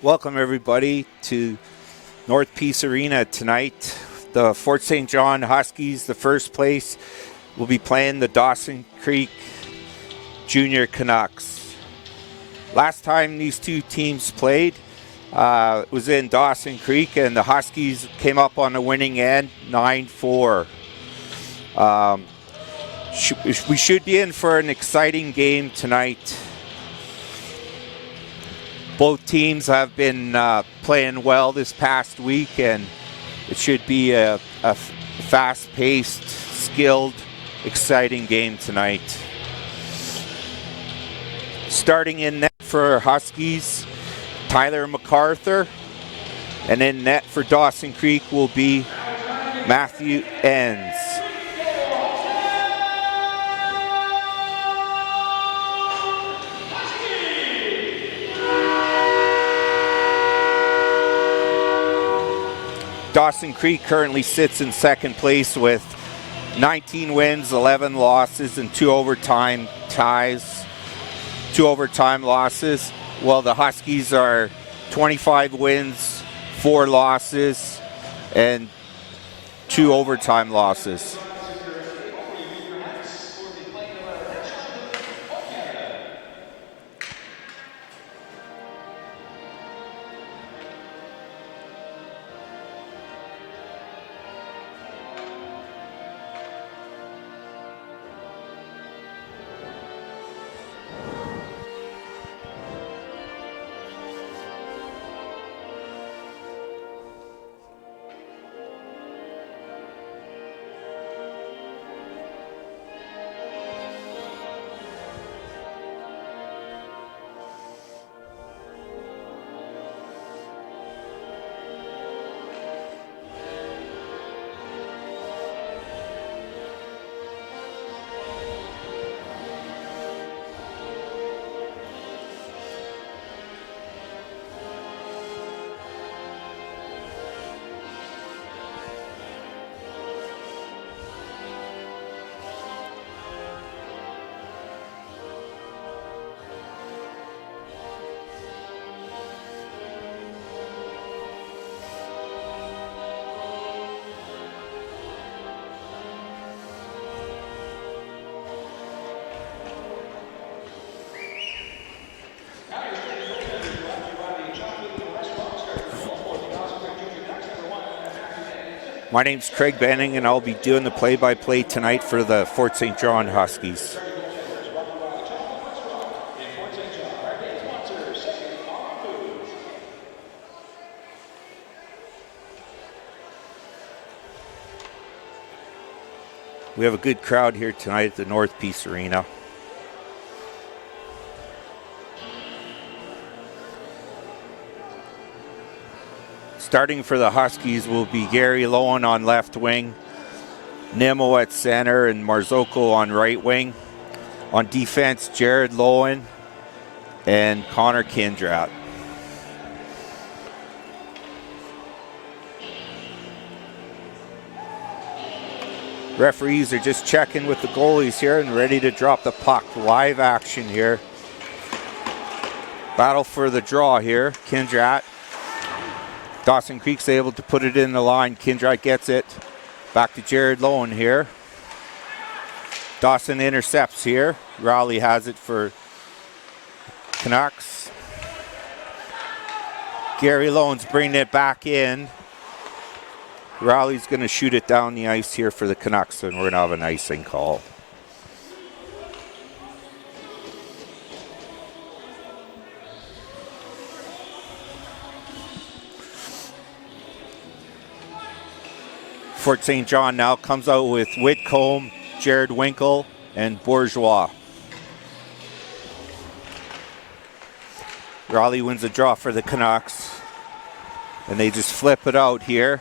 Welcome everybody to North Peace Arena tonight. The Fort St. John Huskies, the first place, will be playing the Dawson Creek Junior Canucks. Last time these two teams played was in Dawson Creek, and the Huskies came up on the winning end, 9-4. We should be in for an exciting game tonight. Both teams have been playing well this past week, and it should be a fast-paced, skilled, exciting game tonight. Starting in net for Huskies, Tyler MacArthur, and in net for Dawson Creek will be Matthew Enns. Dawson Creek currently sits in second place with 19 wins, 11 losses, and 2 overtime ties, 2 overtime losses. While the Huskies are 25 wins, 4 losses, and 2 overtime losses. My name's Craig Benning, and I'll be doing the play-by-play tonight for the Fort St. John Huskies. We have a good crowd here tonight at the North Peace Arena. Starting for the Huskies will be Gary Lowen on left wing, Nimmo at center, and Marzocco on right wing. On defense, Jared Lowen and Connor Kindrat. Referees are just checking with the goalies here and ready to drop the puck. Live action here. Battle for the draw here. Kindrat. Dawson Creek's able to put it in the line. Kindrat gets it. Back to Jared Lowen here. Dawson intercepts here. Rowley has it for Canucks. Gary Lowen's bringing it back in. Rowley's going to shoot it down the ice here for the Canucks, and we're going to have an icing call. Fort St. John now comes out with Whitcomb, Jared Winkle, and Bourgeois. Raleigh wins a draw for the Canucks, and they just flip it out here.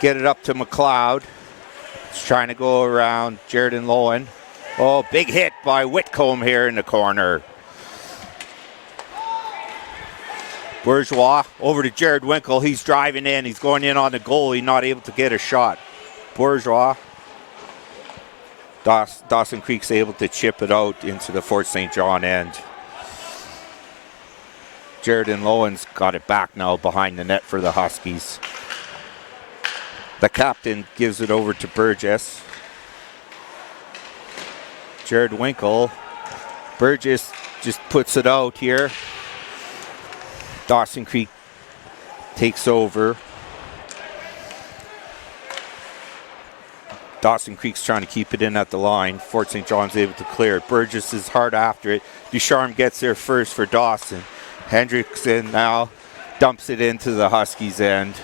Get it up to McLeod. He's trying to go around Jared and Lowen. Oh, big hit by Whitcomb here in the corner. Bourgeois over to Jared Winkle. He's driving in. He's going in on the goalie, not able to get a shot. Bourgeois. Dawson Creek's able to chip it out into the Fort St. John end. Jared Lowen's got it back now behind the net for the Huskies. The captain gives it over to Burgess. Jared Winkle. Burgess just puts it out here. Dawson Creek takes over. Dawson Creek's trying to keep it in at the line. Fort St. John's able to clear it. Burgess is hard after it. Ducharme gets there first for Dawson. Hendrickson now dumps it into the Huskies' end.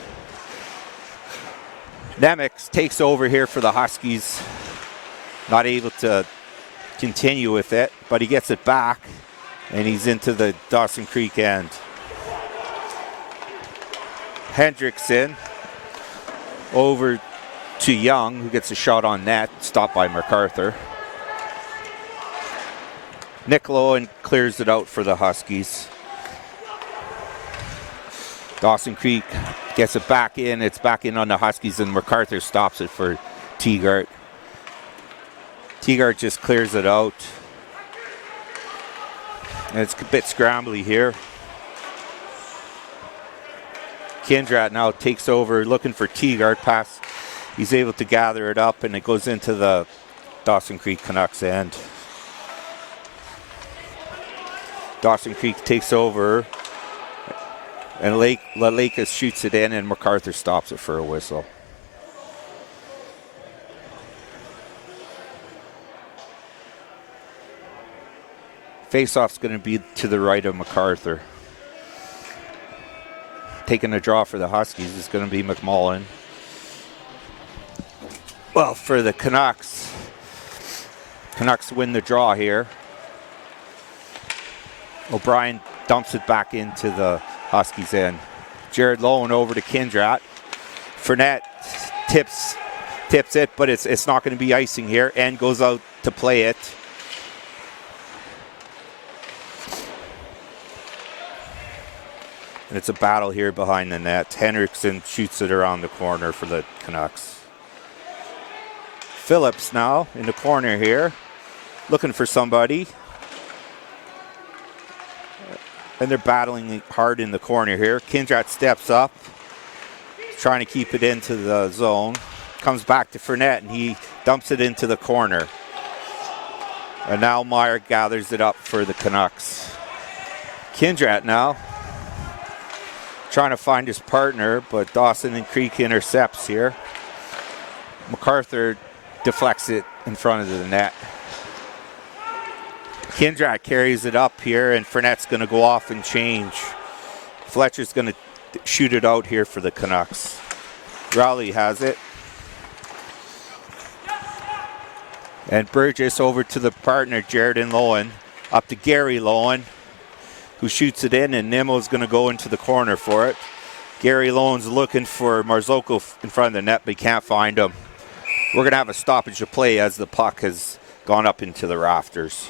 Nemec takes over here for the Huskies. Not able to continue with it, but he gets it back, and he's into the Dawson Creek end. Hendrickson over to Young, who gets a shot on net, stopped by MacArthur. Nick Lowen clears it out for the Huskies. Dawson Creek gets it back in. It's back in on the Huskies, and MacArthur stops it for Teagart. Teagart just clears it out. And it's a bit scrambly here. Kindrat now takes over, looking for Teagart. Pass. He's able to gather it up, and it goes into the Dawson Creek Canucks end. Dawson Creek takes over, and Laleka shoots it in, and MacArthur stops it for a whistle. Faceoff's going to be to the right of MacArthur. Taking a draw for the Huskies is going to be McMullen. Well, for the Canucks win the draw here. O'Brien dumps it back into the Huskies end. Jared Lowen over to Kindrat. Fournette tips it, but it's not going to be icing here, and goes out to play it. And it's a battle here behind the net. Henriksen shoots it around the corner for the Canucks. Phillips now in the corner here, looking for somebody. And they're battling hard in the corner here. Kindrat steps up, trying to keep it into the zone. Comes back to Fournette, and he dumps it into the corner. And now Meyer gathers it up for the Canucks. Kindrat now trying to find his partner, but Dawson and Creek intercepts here. MacArthur deflects it in front of the net. Kindrat carries it up here, and Fournette's going to go off and change. Fletcher's going to shoot it out here for the Canucks. Rowley has it. And Burgess over to the partner, Jared Lowen. Up to Gary Lowen, who shoots it in, and Nimmo's going to go into the corner for it. Gary Lowen's looking for Marzocco in front of the net, but he can't find him. We're going to have a stoppage of play as the puck has gone up into the rafters.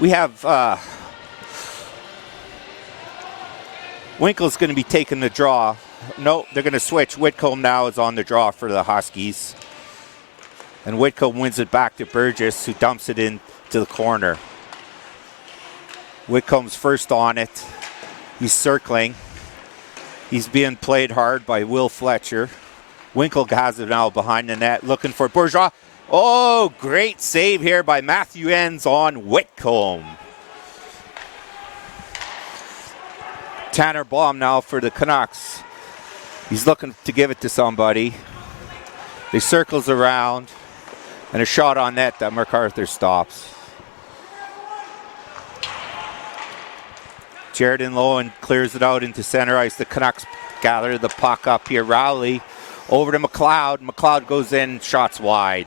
We have Winkle's going to be taking the draw. No, they're going to switch. Whitcomb now is on the draw for the Huskies. And Whitcomb wins it back to Burgess, who dumps it into the corner. Whitcomb's first on it. He's circling. He's being played hard by Will Fletcher. Winkle has it now behind the net, looking for Bourgeois. Oh, great save here by Matthew Enns on Whitcomb. Tanner Baum now for the Canucks. He's looking to give it to somebody. He circles around, and a shot on net that MacArthur stops. Jared Lowen clears it out into center ice. The Canucks gather the puck up here. Rowley over to McLeod. McLeod goes in, shots wide.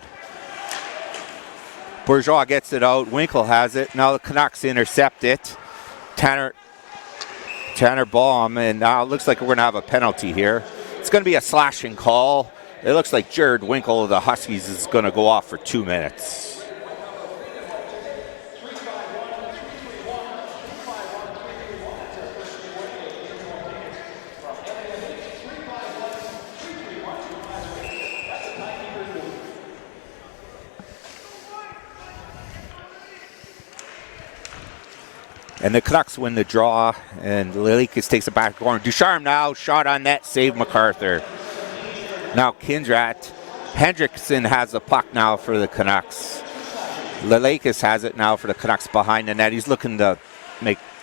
Bourgeois gets it out. Winkle has it. Now the Canucks intercept it. Tanner Baum, and now it looks like we're going to have a penalty here. It's going to be a slashing call. It looks like Jared Winkle of the Huskies is going to go off for 2 minutes. And the Canucks win the draw, and Lelikas takes it back corner. Ducharme now, shot on net, save MacArthur. Now Kindrat. Hendrickson has the puck now for the Canucks. Lelikas has it now for the Canucks behind the net. He's looking to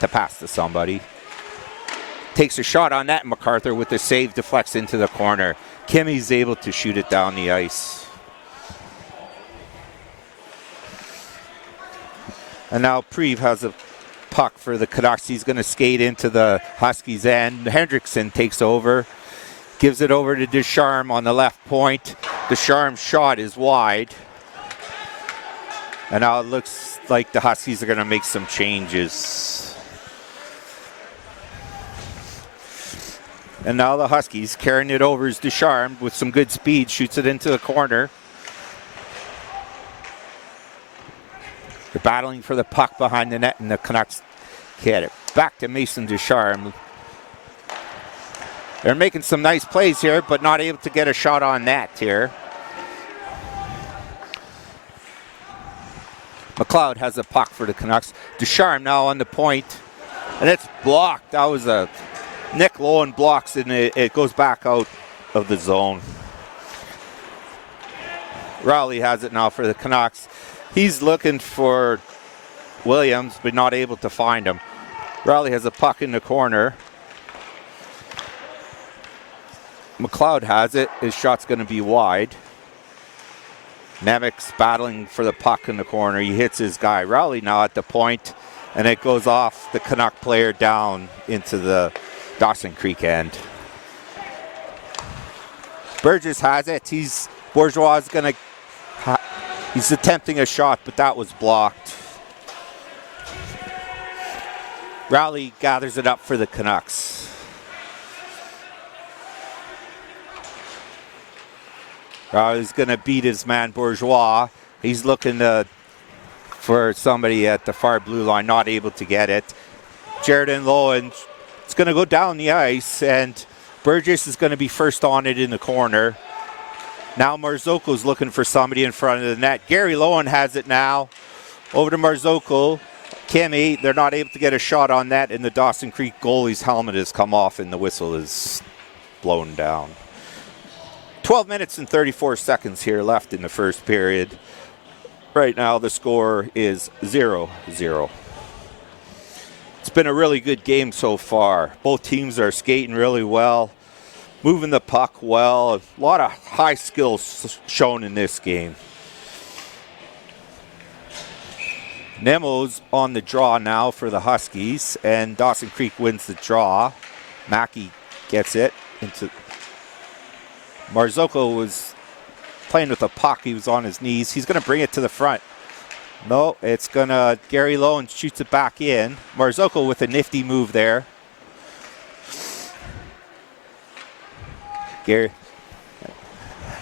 pass to somebody. Takes a shot on net, MacArthur with the save, deflects into the corner. Kimmy's able to shoot it down the ice. And now Preve has a puck for the Canucks. He's going to skate into the Huskies' end. Hendrickson takes over, gives it over to Ducharme on the left point. Ducharme's shot is wide. And now it looks like the Huskies are going to make some changes. And now the Huskies carrying it over is Ducharme with some good speed, shoots it into the corner. They're battling for the puck behind the net, and the Canucks get it back to Mason Ducharme. They're making some nice plays here, but not able to get a shot on net here. McLeod has the puck for the Canucks. Ducharme now on the point, and it's blocked. That was a Nick Lowen blocks, and it goes back out of the zone. Rowley has it now for the Canucks. He's looking for Williams, but not able to find him. Rowley has a puck in the corner. McLeod has it. His shot's going to be wide. Nemec's battling for the puck in the corner. He hits his guy. Rowley now at the point, and it goes off the Canuck player down into the Dawson Creek end. Burgess has it. Bourgeois is going to... He's attempting a shot, but that was blocked. Rowley gathers it up for the Canucks. Rowley's going to beat his man Bourgeois. He's looking for somebody at the far blue line, not able to get it. Jared and Lowen, it's going to go down the ice, and Burgess is going to be first on it in the corner. Now Marzoko's looking for somebody in front of the net. Gary Lowen has it now. Over to Marzoko. Kimmy, they're not able to get a shot on that, and the Dawson Creek goalie's helmet has come off, and the whistle is blown down. 12 minutes and 34 seconds here left in the first period. Right now the score is 0-0. It's been a really good game so far. Both teams are skating really well, moving the puck well. A lot of high skills shown in this game. Nemo's on the draw now for the Huskies, and Dawson Creek wins the draw. Mackey gets it into... Marzocco was playing with a puck. He was on his knees. He's going to bring it to the front. No, it's going to... Gary Lowen shoots it back in. Marzocco with a nifty move there. Gary...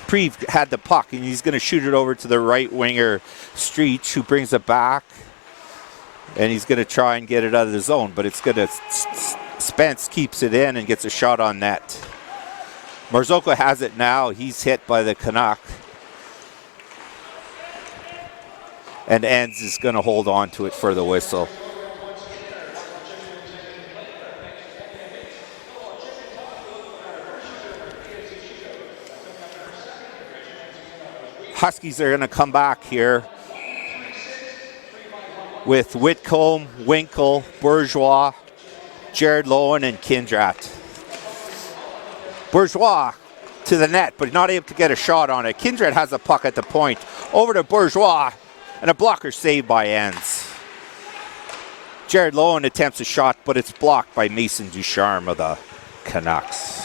Preve had the puck, and he's going to shoot it over to the right winger, Streech, who brings it back. And he's going to try and get it out of the zone, but it's going to... Spence keeps it in and gets a shot on net. Marzocco has it now. He's hit by the Canuck. And Enns is going to hold on to it for the whistle. Huskies are going to come back here with Whitcomb, Winkle, Bourgeois, Jared Lowen, and Kindrat. Bourgeois to the net, but not able to get a shot on it. Kindred has a puck at the point. Over to Bourgeois, and a blocker saved by Enns. Jared Lowen attempts a shot, but it's blocked by Mason Ducharme of the Canucks.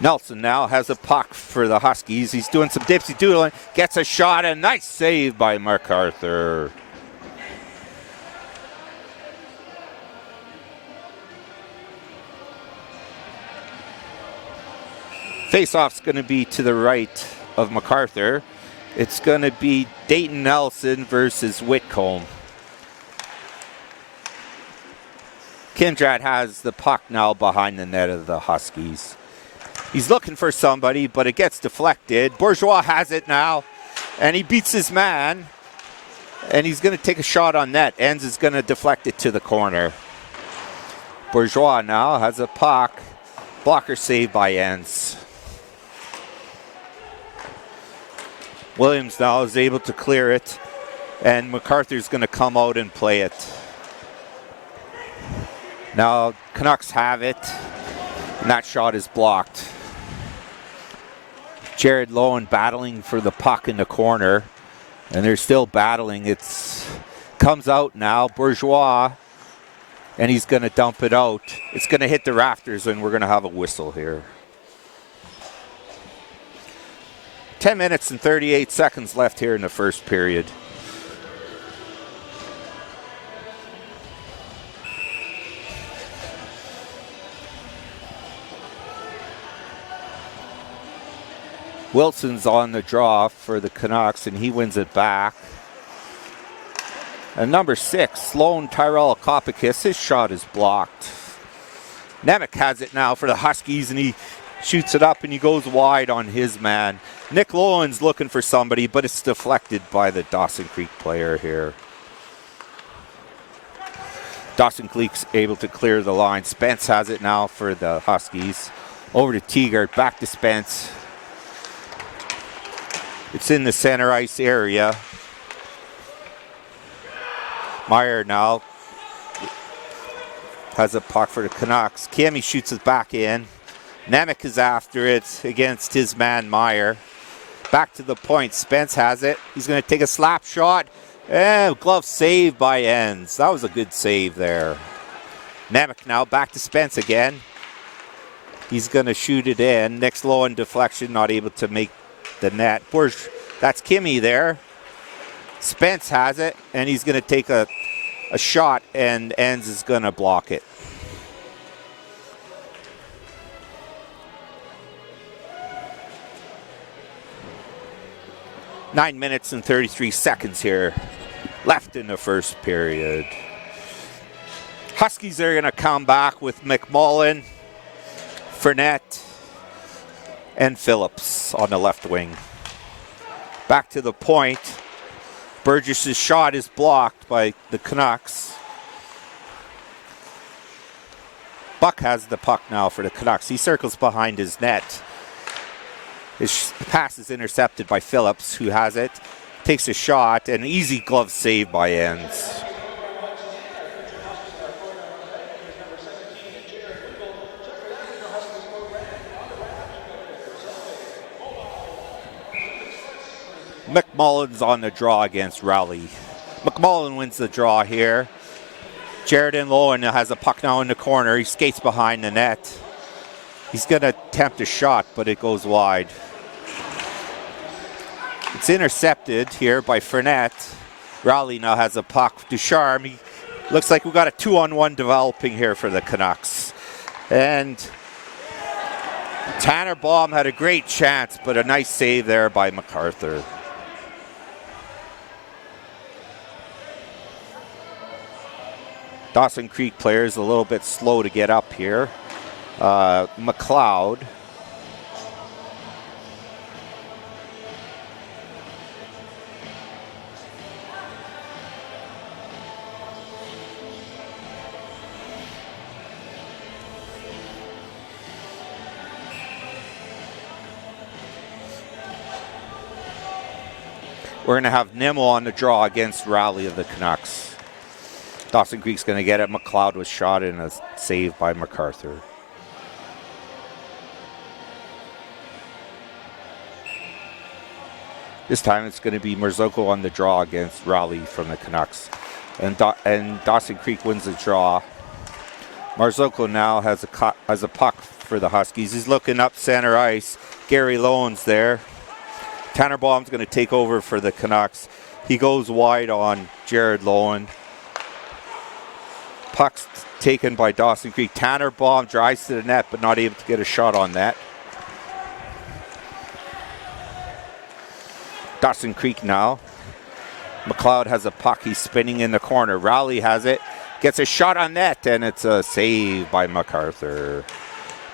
Nelson now has a puck for the Huskies. He's doing some dipsy doodling, gets a shot, and nice save by MacArthur. Face-off's going to be to the right of MacArthur. It's going to be Dayton Nelson versus Whitcomb. Kindrat has the puck now behind the net of the Huskies. He's looking for somebody, but it gets deflected. Bourgeois has it now, and he beats his man. And he's going to take a shot on net. Enns is going to deflect it to the corner. Bourgeois now has a puck. Blocker save by Enns. Williams now is able to clear it. And MacArthur's going to come out and play it. Now Canucks have it. And that shot is blocked. Jared Lowen battling for the puck in the corner. And they're still battling. It's comes out now. Bourgeois. And he's going to dump it out. It's going to hit the rafters, and we're going to have a whistle here. 10 minutes and 38 seconds left here in the first period. Wilson's on the draw for the Canucks, and he wins it back. And number 6, Sloan Tyrell Kopakis, his shot is blocked. Nemec has it now for the Huskies, and he shoots it up, and he goes wide on his man. Nick Lowen's looking for somebody, but it's deflected by the Dawson Creek player here. Dawson Creek's able to clear the line. Spence has it now for the Huskies. Over to Teagert, back to Spence. It's in the center ice area. Meyer now has a puck for the Canucks. Cammy shoots it back in. Nemec is after it against his man Meyer. Back to the point. Spence has it. He's going to take a slap shot. And glove save by Enns. That was a good save there. Nemec now back to Spence again. He's going to shoot it in. Next low in deflection, not able to make the net. That's Kimmy there. Spence has it, and he's going to take a shot, and Enns is going to block it. Nine minutes and 33 seconds here left in the first period. Huskies are going to come back with McMullen, Fournette, and Phillips on the left wing. Back to the point. Burgess's shot is blocked by the Canucks. Buck has the puck now for the Canucks. He circles behind his net. His pass is intercepted by Phillips, who has it. Takes a shot, an easy glove save by Enns. McMullen's on the draw against Rowley. McMullen wins the draw here. Jared Lowen has a puck now in the corner. He skates behind the net. He's going to attempt a shot, but it goes wide. It's intercepted here by Fournette. Rowley now has a puck. Ducharme, looks like we've got a 2-on-1 developing here for the Canucks. And Tanner Baum had a great chance, but a nice save there by MacArthur. Dawson Creek players a little bit slow to get up here. McLeod. We're going to have Nimmo on the draw against Rowley of the Canucks. Dawson Creek's going to get it. McLeod was shot in a save by MacArthur. This time it's going to be Marzocco on the draw against Rowley from the Canucks. And Dawson Creek wins the draw. Marzocco now has a puck for the Huskies. He's looking up center ice. Gary Lowen's there. Tanner Baum's going to take over for the Canucks. He goes wide on Jared Lowen. Puck's taken by Dawson Creek. Tanner Baum drives to the net, but not able to get a shot on that. Dawson Creek now. McLeod has a puck. He's spinning in the corner. Rowley has it. Gets a shot on net, and it's a save by MacArthur.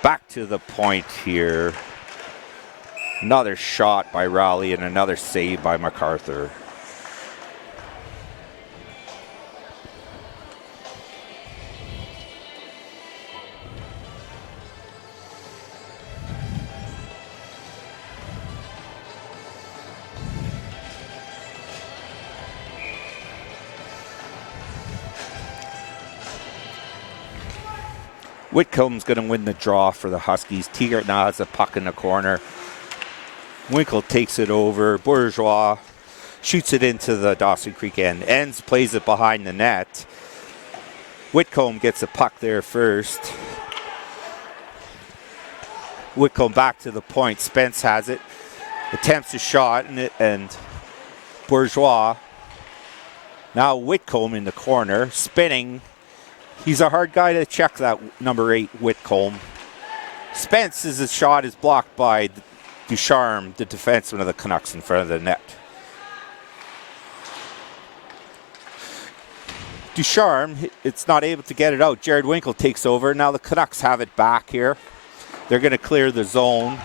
Back to the point here. Another shot by Rowley and another save by MacArthur. Whitcomb's going to win the draw for the Huskies. Teegart now has a puck in the corner. Winkle takes it over. Bourgeois shoots it into the Dawson Creek end. Enns plays it behind the net. Whitcomb gets a puck there first. Whitcomb back to the point. Spence has it. Attempts a shot and Bourgeois. Now Whitcomb in the corner, spinning. He's a hard guy to check, that number 8, Whitcomb. Spence's shot is blocked by Ducharme, the defenseman of the Canucks, in front of the net. Ducharme, it's not able to get it out. Jared Winkle takes over. Now the Canucks have it back here. They're going to clear the zone.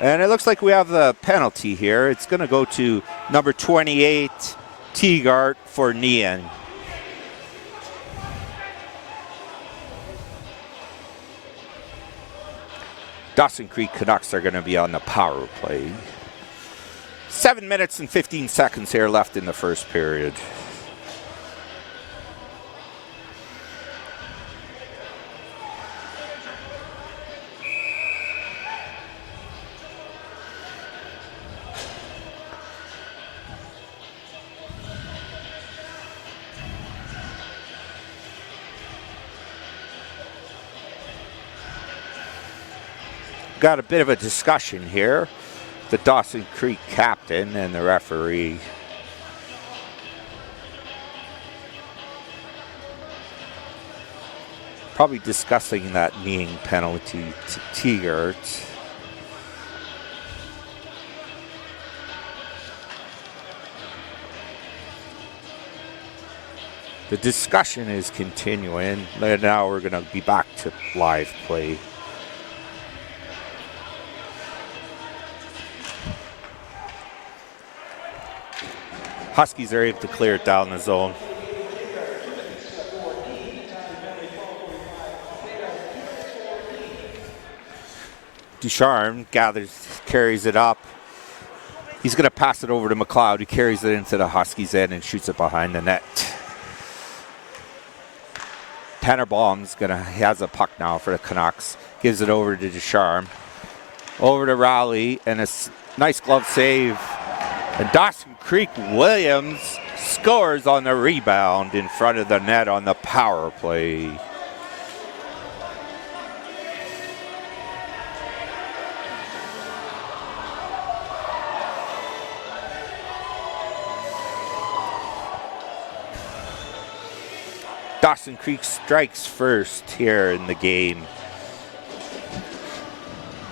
And it looks like we have the penalty here. It's going to go to number 28, Teegart, for Nian. Dawson Creek Canucks are going to be on the power play. 7 minutes and 15 seconds here left in the first period. Got a bit of a discussion here. The Dawson Creek captain and the referee. Probably discussing that kneeing penalty to Teegart. The discussion is continuing. And now we're going to be back to live play. Huskies are able to clear it down the zone. Ducharme carries it up. He's going to pass it over to McLeod. He carries it into the Huskies' end and shoots it behind the net. Tanner Baum's has a puck now for the Canucks. Gives it over to Ducharme. Over to Rowley, and a nice glove save. And Dawson Creek Williams scores on the rebound in front of the net on the power play. Dawson Creek strikes first here in the game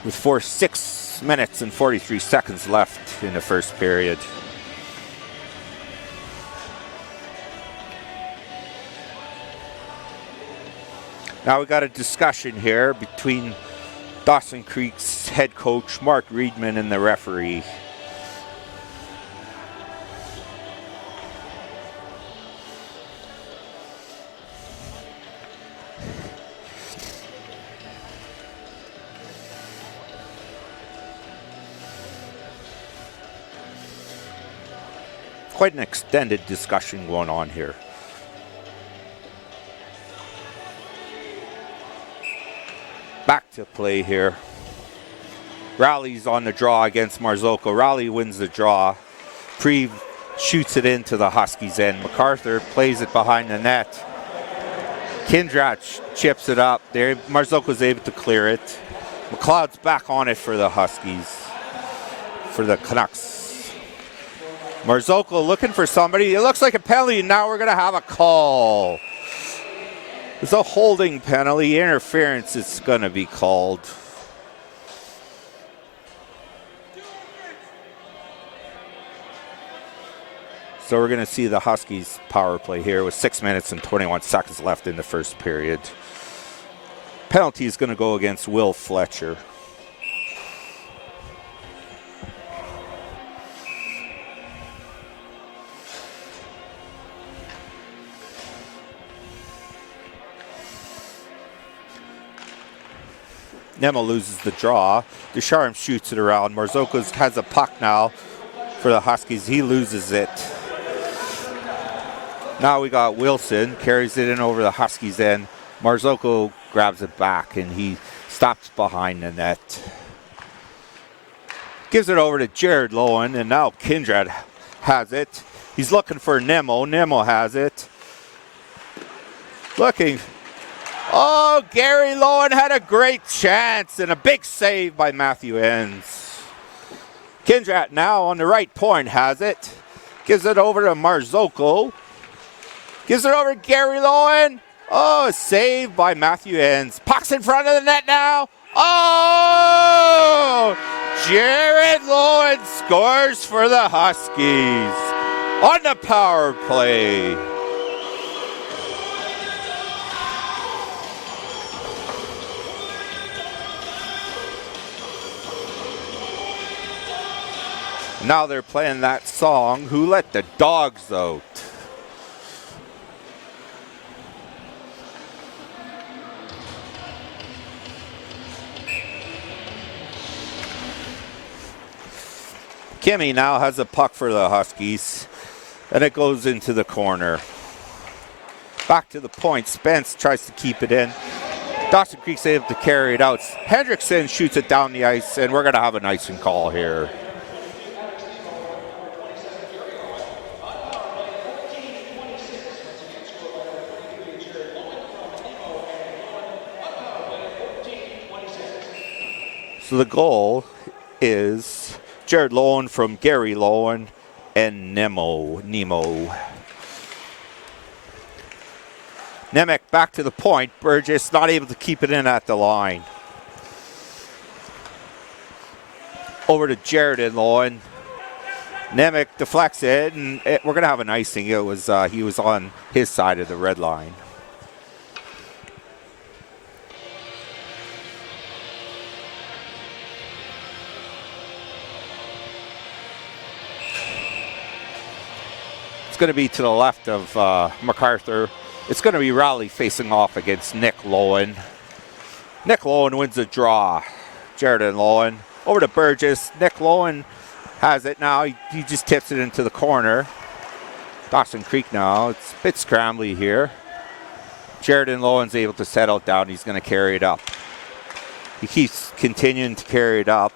with 6 minutes and 43 seconds left in the first period. Now we got a discussion here between Dawson Creek's head coach Mark Reedman and the referee. Quite an extended discussion going on here. Back to play here. Rowley's on the draw against Marzocco. Rowley wins the draw. Preve shoots it into the Huskies' end. MacArthur plays it behind the net. Kindrat chips it up there. Marzocco's able to clear it. McLeod's back on it for the Huskies, for the Canucks. Marzocco looking for somebody. It looks like a penalty. Now we're going to have a call. It's a holding penalty. Interference is going to be called. So we're going to see the Huskies power play here with 6 minutes and 21 seconds left in the first period. Penalty is going to go against Will Fletcher. Nemo loses the draw. Ducharme shoots it around. Marzocco has a puck now for the Huskies. He loses it. Now we got Wilson, carries it in over the Huskies end. Marzocco grabs it back, and he stops behind the net. Gives it over to Jared Lowen, and now Kindred has it. He's looking for Nemo. Nemo has it. Looking. Oh, Gary Lowen had a great chance, and a big save by Matthew Enns. Kindred now on the right point has it. Gives it over to Marzocco. Gives it over to Gary Lowen. Oh, save by Matthew Enns. Puck's in front of the net now. Oh! Jared Lowen scores for the Huskies on the power play. Now they're playing that song, Who Let the Dogs Out? Kimmy now has a puck for the Huskies, and it goes into the corner. Back to the point. Spence tries to keep it in. Dawson Creek's able to carry it out. Hendrickson shoots it down the ice, and we're going to have an icing call here. So the goal is Jared Lowen from Gary Lowen and Nemo. Nemec back to the point. Burgess not able to keep it in at the line. Over to Jared and Lowen. Nemec deflects it, and we're going to have an icing. It was he was on his side of the red line. It's going to be to the left of MacArthur. It's going to be Rowley facing off against Nick Lowen. Nick Lowen wins the draw. Jared and Lowen. Over to Burgess. Nick Lowen has it now. He just tips it into the corner. Dawson Creek now. It's a bit scrambly here. Jared and Lowen's able to settle down. He's going to carry it up. He keeps continuing to carry it up.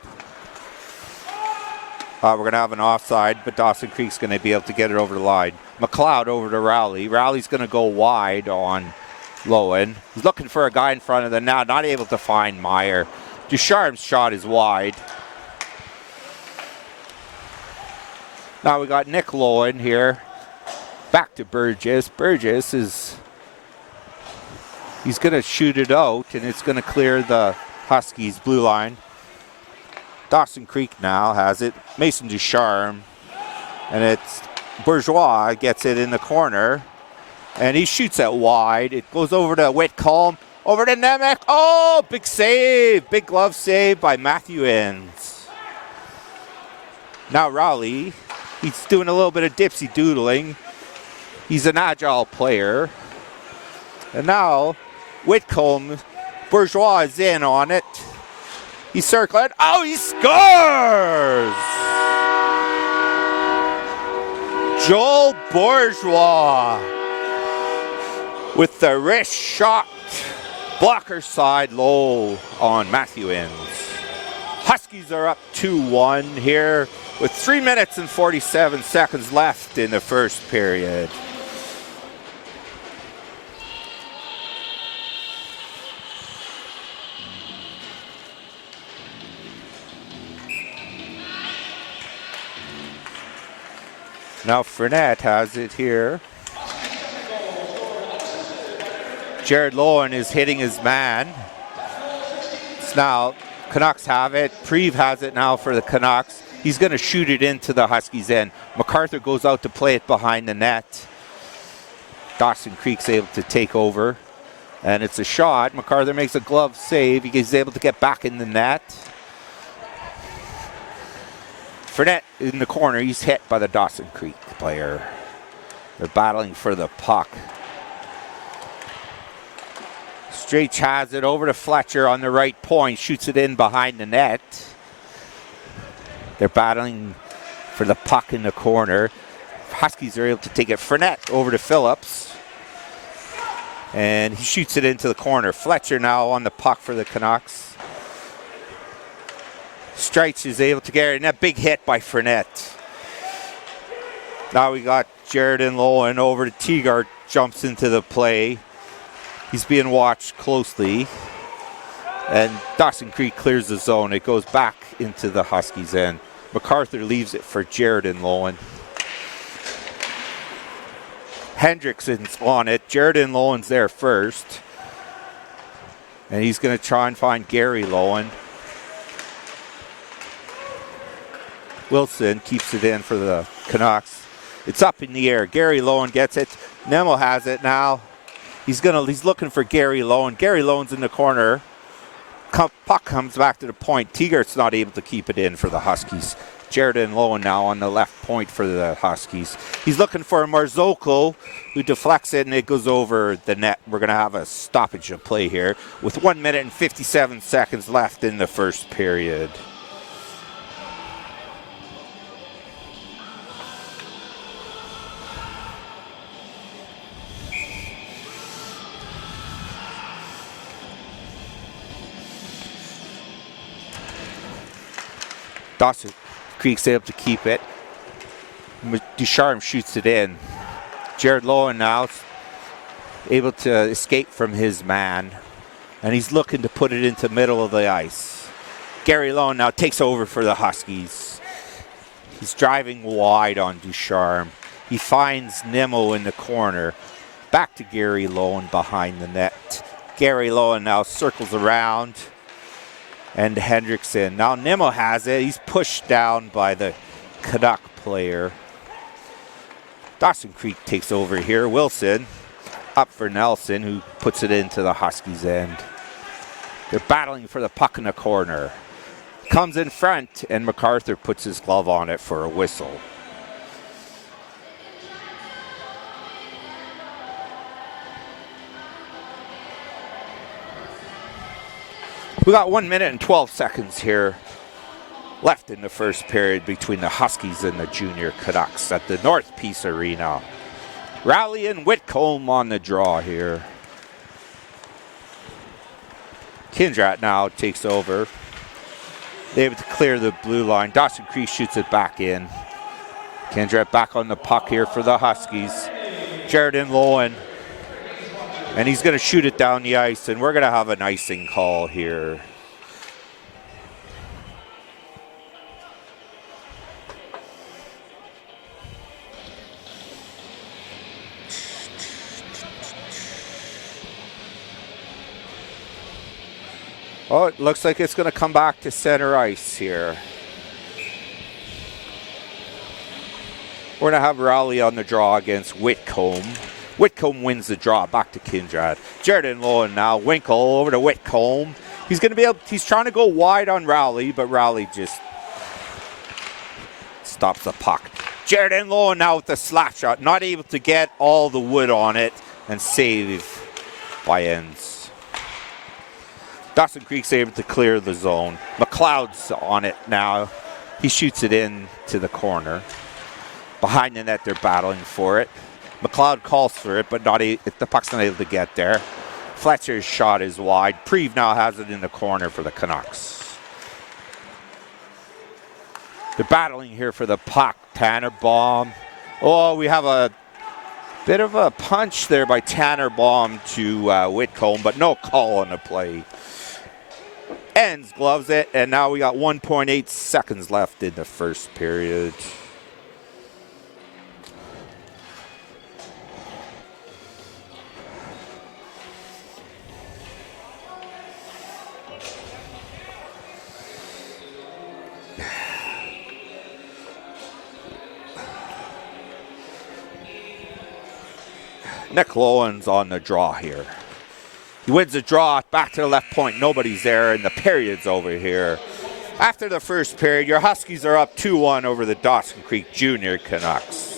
We're going to have an offside, but Dawson Creek's going to be able to get it over the line. McLeod over to Rowley. Rowley's going to go wide on Lowen. He's looking for a guy in front of them now, not able to find Meyer. Ducharme's shot is wide. Now we got Nick Lowen here. Back to Burgess. Burgess he's going to shoot it out, and it's going to clear the Huskies' blue line. Dawson Creek now has it. Mason Ducharme. And it's Bourgeois gets it in the corner. And he shoots it wide. It goes over to Whitcomb. Over to Nemec. Oh, big save. Big glove save by Matthew Enns. Now Rowley. He's doing a little bit of dipsy doodling. He's an agile player. And now Whitcomb. Bourgeois is in on it. He's circling. Oh, he scores! Joel Bourgeois with the wrist shot. Blocker side low on Matthew Enns. Huskies are up 2-1 here with 3 minutes and 47 seconds left in the first period. Now Fournette has it here. Jared Lowen is hitting his man. It's now Canucks have it. Preve has it now for the Canucks. He's going to shoot it into the Huskies' end. MacArthur goes out to play it behind the net. Dawson Creek's able to take over. And it's a shot. MacArthur makes a glove save. He's able to get back in the net. Fournette in the corner. He's hit by the Dawson Creek player. They're battling for the puck. Strach has it over to Fletcher on the right point. Shoots it in behind the net. They're battling for the puck in the corner. Huskies are able to take it. Fournette over to Phillips. And he shoots it into the corner. Fletcher now on the puck for the Canucks. Streich is able to get it, and that big hit by Fournette. Now we got Jared and Lowen over to Teagart, jumps into the play. He's being watched closely. And Dawson Creek clears the zone. It goes back into the Huskies end. MacArthur leaves it for Jared and Lowen. Hendrickson's on it. Jared and Lowen's there first. And he's going to try and find Gary Lowen. Wilson keeps it in for the Canucks. It's up in the air. Gary Lowen gets it. Nemo has it now. He's looking for Gary Lowen. Gary Lowen's in the corner. Puck comes back to the point. Teagart's not able to keep it in for the Huskies. Jared and Lowen now on the left point for the Huskies. He's looking for Marzocco, who deflects it, and it goes over the net. We're going to have a stoppage of play here with 1 minute and 57 seconds left in the first period. Dawson Creek's able to keep it. Ducharme shoots it in. Jared Lowen now able to escape from his man, and he's looking to put it into the middle of the ice. Gary Lowen now takes over for the Huskies. He's driving wide on Ducharme. He finds Nemo in the corner. Back to Gary Lowen behind the net. Gary Lowen now circles around. And Hendrickson. Now Nemo has it. He's pushed down by the Canuck player. Dawson Creek takes over here. Wilson up for Nelson, who puts it into the Huskies' end. They're battling for the puck in the corner. Comes in front, and MacArthur puts his glove on it for a whistle. We got 1 minute and 12 seconds here left in the first period between the Huskies and the Junior Canucks at the North Peace Arena. Rowley and Whitcomb on the draw here. Kindrat now takes over. They're able to clear the blue line. Dawson Creek shoots it back in. Kindrat back on the puck here for the Huskies. Jared and Lowen. And he's going to shoot it down the ice, and we're going to have an icing call here. Oh, it looks like it's going to come back to center ice here. We're going to have Rowley on the draw against Whitcomb. Whitcomb wins the draw, back to Kindred. Jared and Lowen now. Winkle over to Whitcomb. He's trying to go wide on Rowley, but Rowley just stops the puck. Jared and Lowen now with the slap shot, not able to get all the wood on it, and save by ends. Dawson Creek's able to clear the zone. McLeod's on it now. He shoots it in to the corner. Behind the net, they're battling for it. McLeod calls for it, but the puck's not able to get there. Fletcher's shot is wide. Preve now has it in the corner for the Canucks. They're battling here for the puck. Tanner Baum. Oh, we have a bit of a punch there by Tanner Baum to Whitcomb, but no call on the play. Ends gloves it, and now we got 1.8 seconds left in the first period. Nick Lowen's on the draw here. He wins the draw, back to the left point. Nobody's there, and the period's over here. After the first period, your Huskies are up 2-1 over the Dawson Creek Junior Canucks.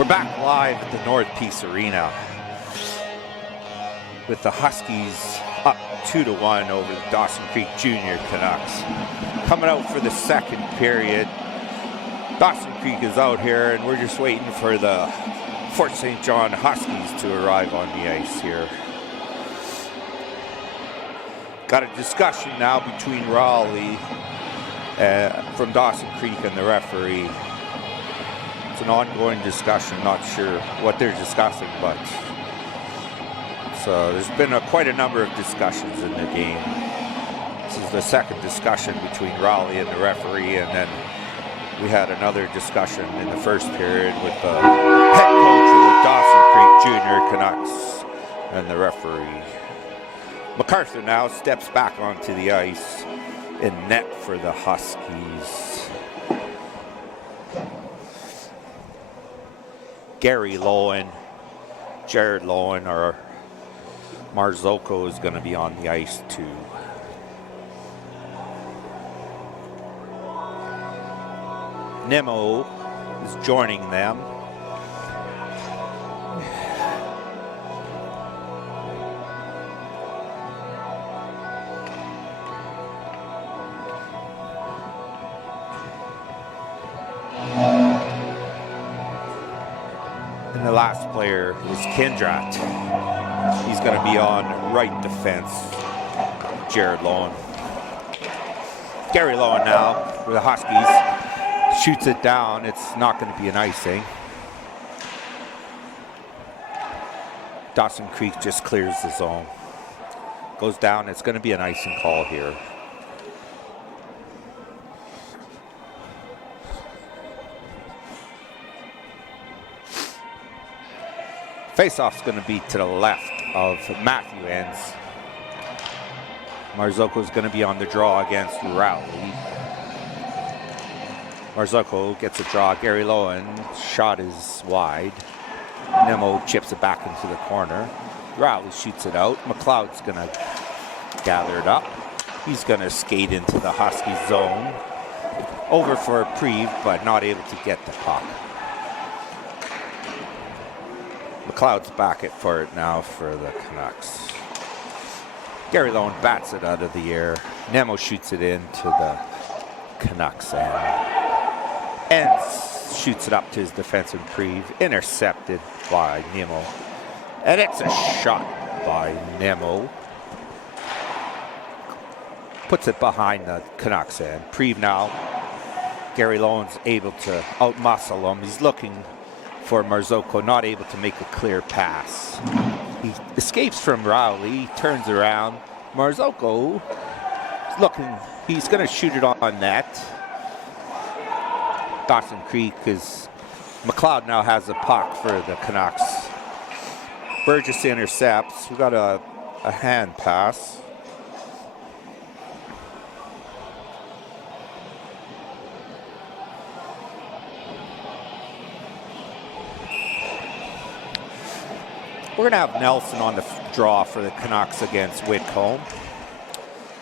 We're back live at the North Peace Arena with the Huskies up 2-1 over the Dawson Creek Junior Canucks. Coming out for the second period. Dawson Creek is out here, and we're just waiting for the Fort St. John Huskies to arrive on the ice here. Got a discussion now between Raleigh from Dawson Creek and the referee. It's an ongoing discussion, not sure what they're discussing, but so there's been quite a number of discussions in the game. This is the second discussion between Raleigh and the referee, and then we had another discussion in the first period with the head coach of the Dawson Creek Junior Canucks and the referee. MacArthur now steps back onto the ice in net for the Huskies. Gary Lowen, Jared Lowen, or Marzocco is going to be on the ice too. Nemo is joining them. And the last player is Kindrat. He's going to be on right defense. Jared Lowen. Gary Lowen now for the Huskies. Shoots it down. It's not going to be an icing. Dawson Creek just clears the zone. Goes down. It's going to be an icing call here. Face-off's going to be to the left of Matthew Enns. Marzocco's going to be on the draw against Rowley. Marzocco gets a draw. Gary Lowen, shot is wide. Nemo chips it back into the corner. Rowley shoots it out. McLeod's going to gather it up. He's going to skate into the Husky zone. Over for Preve, but not able to get the puck. McLeod's back it for it now for the Canucks. Gary Lowen bats it out of the air. Nemo shoots it into the Canucks and shoots it up to his defensive Preve. Intercepted by Nemo. And it's a shot by Nemo. Puts it behind the Canucks end. Preve now. Gary Lowen's able to outmuscle him. He's looking for Marzocco, not able to make a clear pass. He escapes from Rowley, he turns around. Marzocco is looking, he's going to shoot it on net. Dawson Creek is, McLeod now has the puck for the Canucks. Burgess intercepts. We got a hand pass. We're going to have Nelson on the draw for the Canucks against Whitcomb.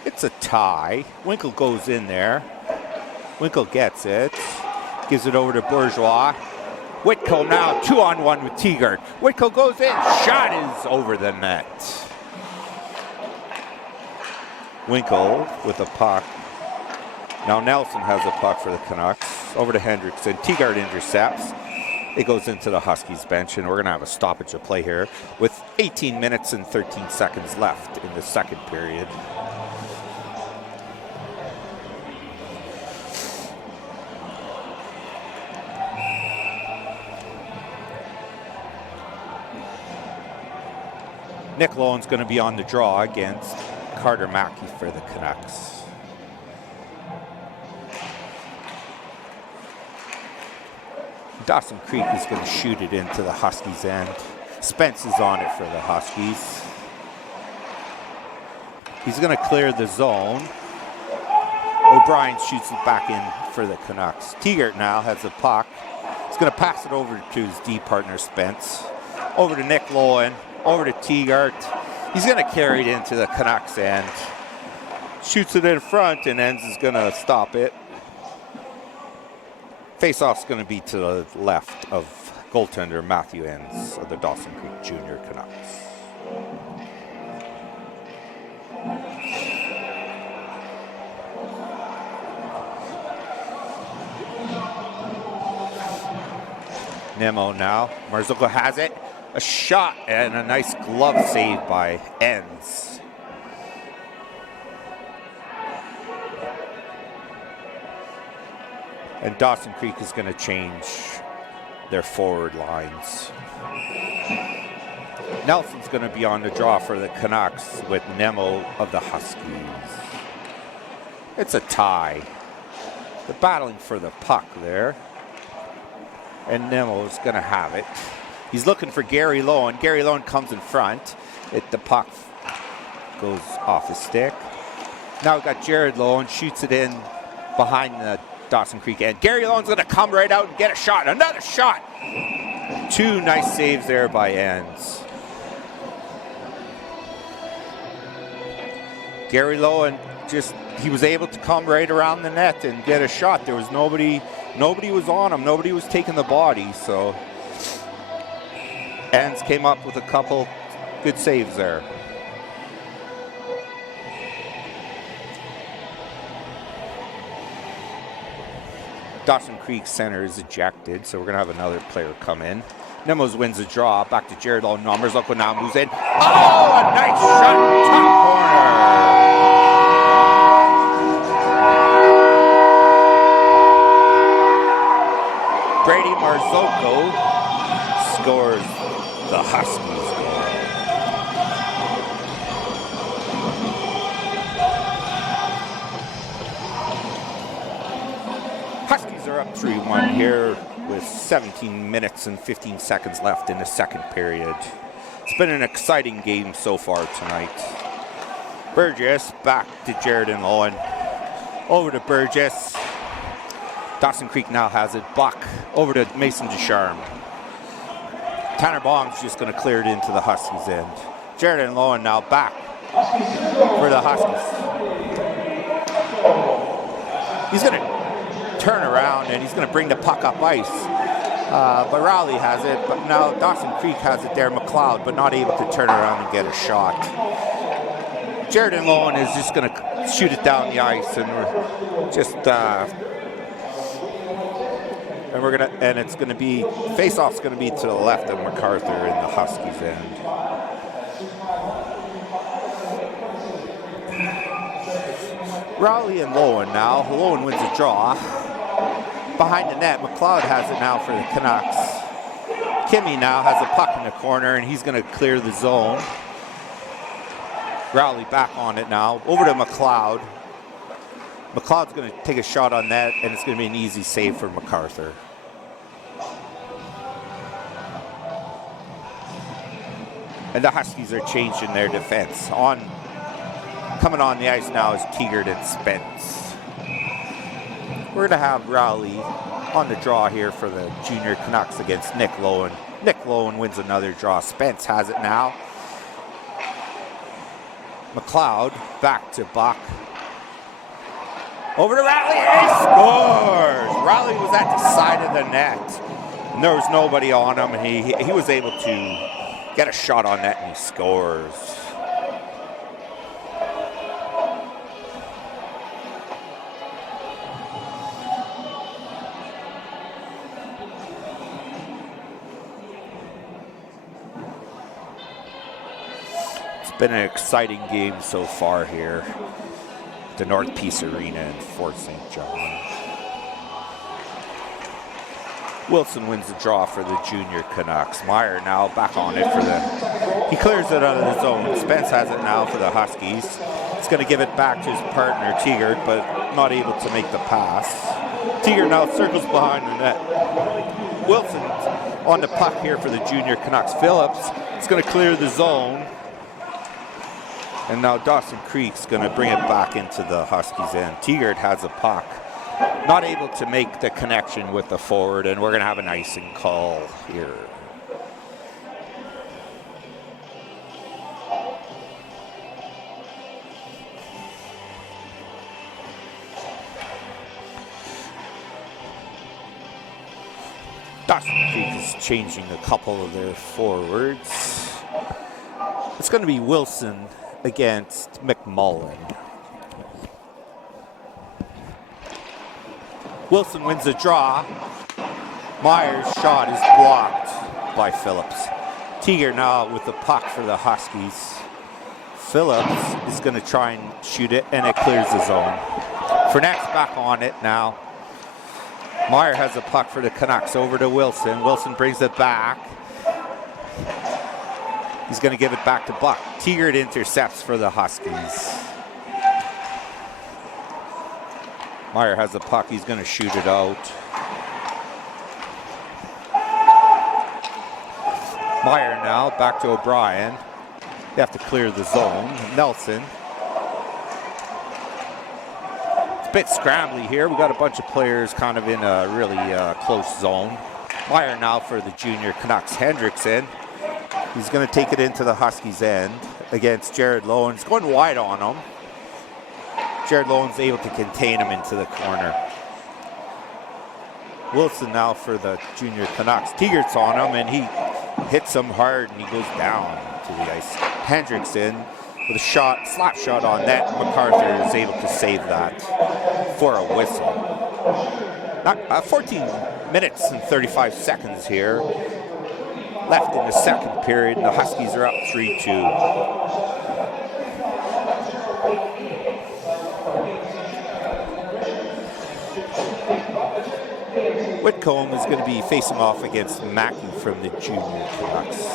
It's a tie. Winkle goes in there. Winkle gets it. Gives it over to Bourgeois. Whitcomb now 2-on-1 with Teagard. Whitcomb goes in. Shot is over the net. Winkle with a puck. Now Nelson has a puck for the Canucks. Over to Hendrickson. Teagard intercepts. It goes into the Huskies bench, and we're going to have a stoppage of play here with 18 minutes and 13 seconds left in the second period. Nick Lowen's going to be on the draw against Carter Mackey for the Canucks. Dawson Creek is going to shoot it into the Huskies' end. Spence is on it for the Huskies. He's going to clear the zone. O'Brien shoots it back in for the Canucks. Teagart now has the puck. He's going to pass it over to his D partner, Spence. Over to Nick Lowen. Over to Teagart. He's going to carry it into the Canucks' end. Shoots it in front, and Enns is going to stop it. Face-off's going to be to the left of goaltender Matthew Enns of the Dawson Creek Junior Canucks. Nemo now. Marzocco has it. A shot and a nice glove save by Enns. And Dawson Creek is going to change their forward lines. Nelson's going to be on the draw for the Canucks with Nemo of the Huskies. It's a tie. They're battling for the puck there. And Nemo's going to have it. He's looking for Gary Lowen. Gary Lowen comes in front. The puck goes off his stick. Now we've got Jared Lowen, shoots it in behind the Dawson Creek end. Gary Lowen's going to come right out and get a shot. Another shot. Two nice saves there by Enns. Gary Lowen he was able to come right around the net and get a shot. There was nobody was on him. Nobody was taking the body. So Enns came up with a couple good saves there. Dawson Creek center is ejected, so we're going to have another player come in. Nemos wins the draw. Back to Jared Lowen. Marzocco now moves in. Oh, a nice shot. Top corner. Brady Marzocco scores the Huskies goal. Huskies are up 3-1 here with 17 minutes and 15 seconds left in the second period. It's been an exciting game so far tonight. Burgess back to Jared and Lowen. Over to Burgess. Dawson Creek now has it. Buck over to Mason Ducharme. Tanner Bong's just going to clear it into the Huskies end. Jared and Lowen now back for the Huskies. He's going to turn around and he's going to bring the puck up ice. But Rowley has it, but now Dawson Creek has it there. McLeod, but not able to turn around and get a shot. Jared and Lowen is just going to shoot it down the ice, and we're just and it's going to be face-off's going to be to the left of MacArthur in the Huskies end. Rowley and Lowen now. Lowen wins a draw. Behind the net, McLeod has it now for the Canucks. Kimmy now has a puck in the corner, and he's going to clear the zone. Rowley back on it now. Over to McLeod. McLeod's going to take a shot on that, and it's going to be an easy save for MacArthur. And the Huskies are changing their defense. Coming on the ice now is Teagard and Spence. We're going to have Rowley on the draw here for the Junior Canucks against Nick Lowen. Nick Lowen wins another draw. Spence has it now. McLeod back to Buck. Over to Rowley, and he scores! Rowley was at the side of the net, and there was nobody on him, and he was able to get a shot on net, and he scores. It's been an exciting game so far here. The North Peace Arena in Fort St. John. Wilson wins the draw for the Junior Canucks. Meyer now back on it he clears it out of the zone. Spence has it now for the Huskies. He's going to give it back to his partner, Teagard, but not able to make the pass. Teagard now circles behind the net. Wilson on the puck here for the Junior Canucks. Phillips is going to clear the zone. And now Dawson Creek's going to bring it back into the Huskies end. Teagard has a puck. Not able to make the connection with the forward, and we're going to have an icing call here. Dawson Creek is changing a couple of their forwards. It's going to be Wilson against McMullen. Wilson wins the draw. Myers' shot is blocked by Phillips. Teeger now with the puck for the Huskies. Phillips is going to try and shoot it, and it clears the zone. Fournette's back on it now. Meyer has a puck for the Canucks over to Wilson. Wilson brings it back. He's going to give it back to Buck. Teeger intercepts for the Huskies. Meyer has the puck. He's going to shoot it out. Meyer now back to O'Brien. They have to clear the zone. Nelson. It's a bit scrambly here. We got a bunch of players kind of in a really close zone. Meyer now for the junior Canucks. Hendrickson. He's going to take it into the Huskies' end against Jared Lowen. He's going wide on him. Jared Lowen's able to contain him into the corner. Wilson now for the junior Canucks. Teegert's on him, and he hits him hard, and he goes down to the ice. Hendrickson with a shot, slap shot on net. MacArthur is able to save that for a whistle. 14 minutes and 35 seconds here left in the second period. The Huskies are up 3-2. Whitcomb is going to be facing off against Mackey from the junior Canucks.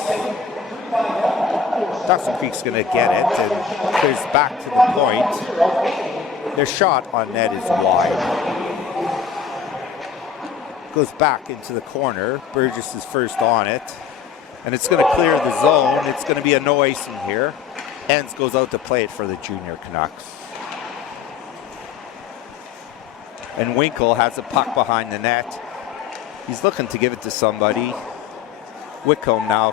Dawson Creek's going to get it and clears back to the point. Their shot on net is wide. Goes back into the corner. Burgess is first on it. And it's going to clear the zone. It's going to be a no icing here. Enns goes out to play it for the junior Canucks. And Winkle has a puck behind the net. He's looking to give it to somebody. Whitcomb now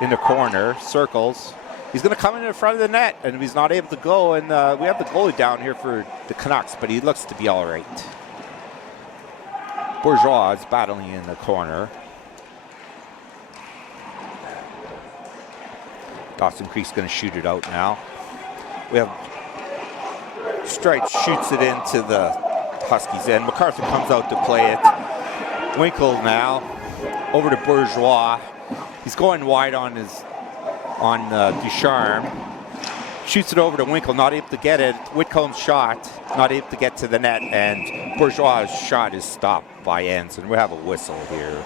in the corner, circles. He's going to come in front of the net, and he's not able to go. And we have the goalie down here for the Canucks, but he looks to be all right. Bourgeois is battling in the corner. Dawson Creek's going to shoot it out now. We have Strite shoots it into the Huskies end. MacArthur comes out to play it. Winkle now over to Bourgeois. He's going wide on Ducharme. Shoots it over to Winkle, not able to get it. Whitcomb's shot, not able to get to the net, and Bourgeois' shot is stopped by Enns, and we have a whistle here.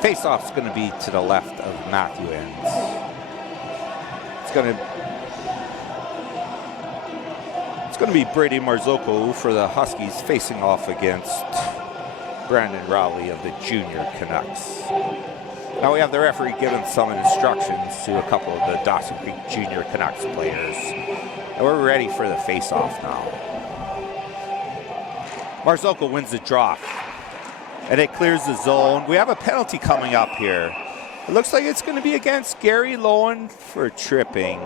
Face-off's going to be to the left of Matthew Enns. It's going to be Brady Marzocco for the Huskies facing off against Brandon Rowley of the junior Canucks. Now we have the referee giving some instructions to a couple of the Dawson Creek junior Canucks players. And we're ready for the face-off now. Marzocco wins the draw. And it clears the zone. We have a penalty coming up here. It looks like it's going to be against Gary Lowen for tripping.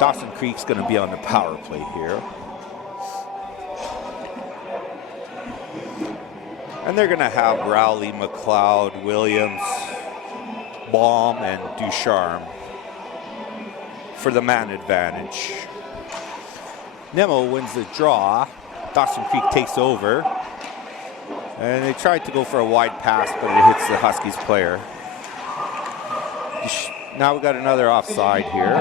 Dawson Creek's going to be on the power play here. And they're going to have Rowley, McLeod, Williams, Baum, and Ducharme for the man advantage. Nemo wins the draw. Dawson Creek takes over. And they tried to go for a wide pass, but it hits the Huskies player. Now we got another offside here.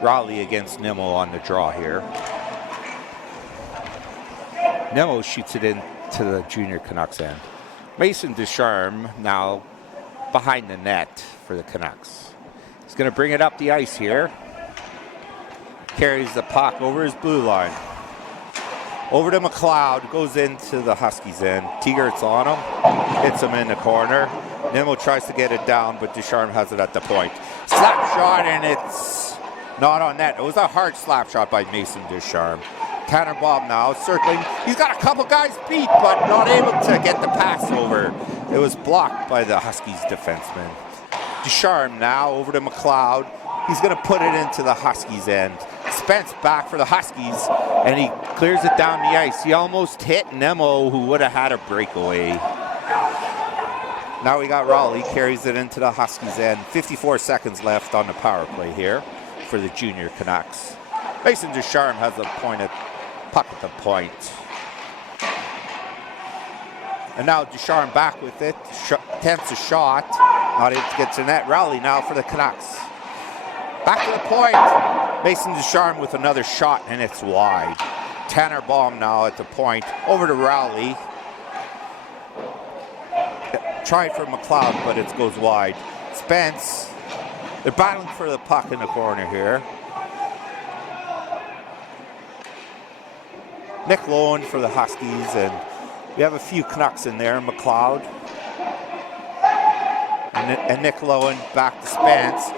Raleigh against Nemo on the draw here. Nemo shoots it into the junior Canucks end. Mason Ducharme now behind the net for the Canucks. He's going to bring it up the ice here. Carries the puck over his blue line. Over to McLeod, goes into the Huskies end. Tegert's on him, hits him in the corner. Nemo tries to get it down, but Ducharme has it at the point. Slap shot, and it's not on net. It was a hard slap shot by Mason Ducharme. Tanner Bob now circling. He's got a couple guys beat, but not able to get the pass over. It was blocked by the Huskies defenseman. Ducharme now over to McLeod. He's going to put it into the Huskies end. Spence back for the Huskies, and he clears it down the ice. He almost hit Nemo, who would have had a breakaway. Now we got Raleigh, carries it into the Huskies end. 54 seconds left on the power play here for the junior Canucks. Mason Ducharme has a puck at the point. And now Ducharme back with it, attempts a shot, not able to get to net. Raleigh now for the Canucks. Back to the point. Mason Ducharme with another shot, and it's wide. Tanner Baum now at the point. Over to Rowley. Trying for McLeod, but it goes wide. Spence. They're battling for the puck in the corner here. Nick Lowen for the Huskies, and we have a few Canucks in there. McLeod. And Nick Lowen back to Spence.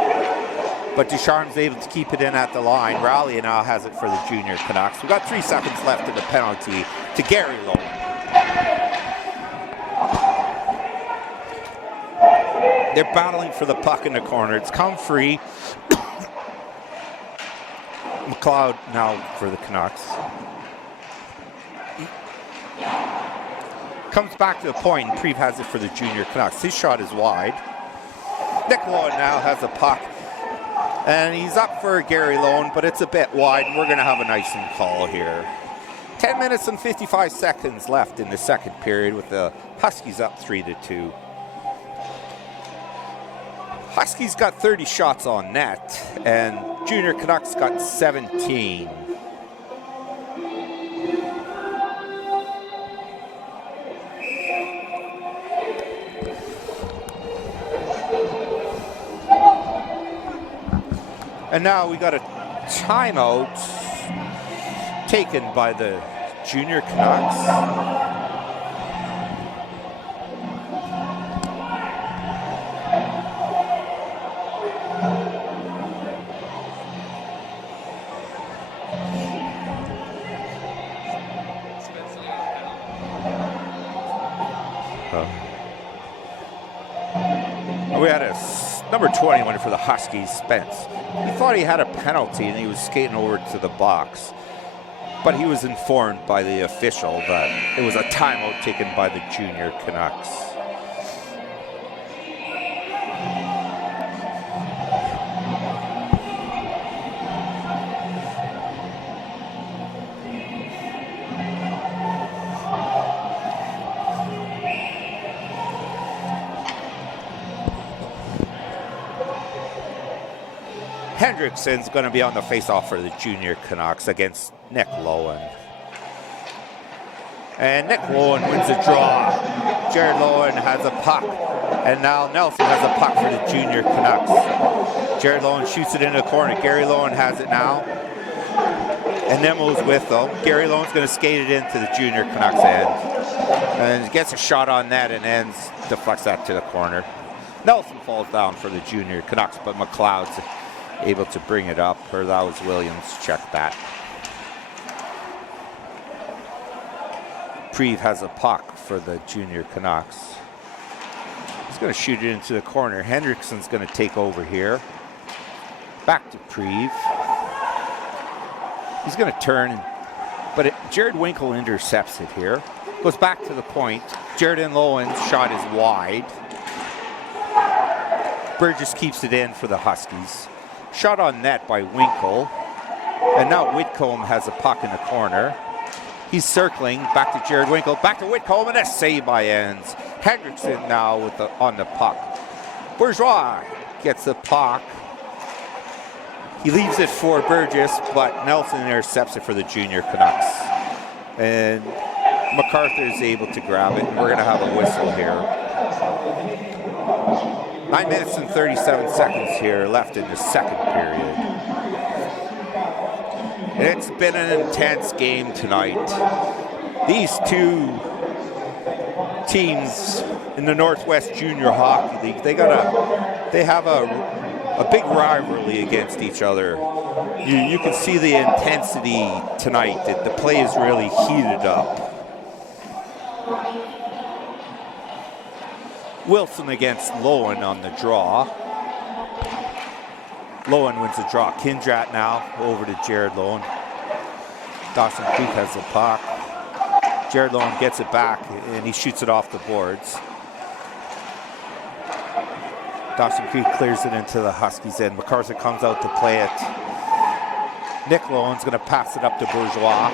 But Ducharme's able to keep it in at the line. Raleigh now has it for the junior Canucks. We've got 3 seconds left in the penalty to Gary Lowen. They're battling for the puck in the corner. It's come free. McLeod now for the Canucks. Comes back to the point, and Preve has it for the junior Canucks. His shot is wide. Nick Lowen now has a puck. And he's up for Gary Lowen, but it's a bit wide, and we're going to have an icing call here. 10 minutes and 55 seconds left in the second period with the Huskies up 3-2. Huskies got 30 shots on net, and junior Canucks got 17. And now we got a timeout taken by the junior Canucks. We had a number 21 for the Huskies, Spence. He thought he had a penalty and he was skating over to the box. But he was informed by the official that it was a timeout taken by the junior Canucks. Hendrickson's going to be on the face-off for the junior Canucks against Nick Lowen. And Nick Lowen wins the draw. Jared Lowen has a puck. And now Nelson has a puck for the junior Canucks. Jared Lowen shoots it into the corner. Gary Lowen has it now. And Nemo's with them. Gary Lowen's going to skate it into the junior Canucks end. And gets a shot on net and deflects that to the corner. Nelson falls down for the junior Canucks, but McLeod's able to bring it up, or that was Williams. Check that. Preve has a puck for the junior Canucks. He's going to shoot it into the corner. Hendrickson's going to take over here. Back to Preve. He's going to turn, but Jared Winkle intercepts it here. Goes back to the point. Jared Lowen's shot is wide. Burgess keeps it in for the Huskies. Shot on net by Winkle. And now Whitcomb has a puck in the corner. He's circling. Back to Jared Winkle. Back to Whitcomb, and a save by Enns. Hendrickson now on the puck. Bourgeois gets the puck. He leaves it for Burgess, but Nelson intercepts it for the junior Canucks. And MacArthur is able to grab it, and we're going to have a whistle here. 9 minutes and 37 seconds here left in the second period. It's been an intense game tonight. These two teams in the Northwest Junior Hockey League, they have a big rivalry against each other. You can see the intensity tonight. The play is really heated up. Wilson against Lowen on the draw. Lowen wins the draw. Kindrat now over to Jared Lowen. Dawson Creek has the puck. Jared Lowen gets it back and he shoots it off the boards. Dawson Creek clears it into the Huskies end. MacArthur comes out to play it. Nick Lowen's going to pass it up to Bourgeois.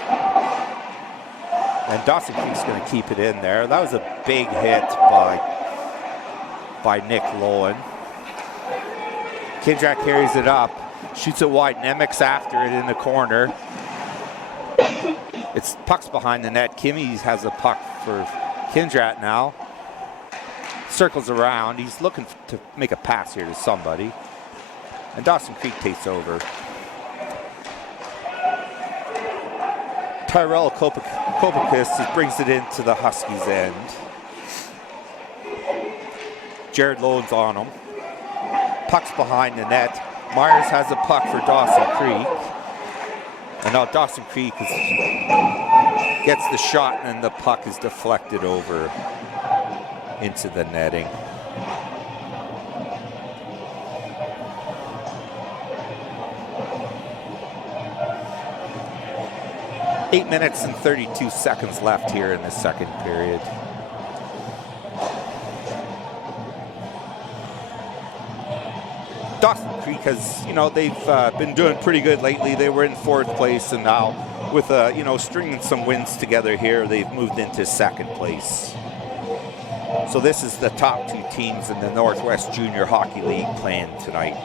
And Dawson Creek's going to keep it in there. That was a big hit by Nick Lowen. Kindrat carries it up, shoots it wide. Nemec's after it in the corner. It's puck's behind the net. Kimmy has the puck for Kindrat now. Circles around. He's looking to make a pass here to somebody. And Dawson Creek takes over. Tyrell Kopakis brings it into the Huskies end. Jared Lowen's on him. Puck's behind the net. Myers has the puck for Dawson Creek. And now Dawson Creek gets the shot and the puck is deflected over into the netting. Eight minutes and 32 seconds left here in the second period. Dawson Creek has, they've been doing pretty good lately. They were in fourth place, and now with, stringing some wins together here, they've moved into second place. So this is the top two teams in the Northwest Junior Hockey League playing tonight.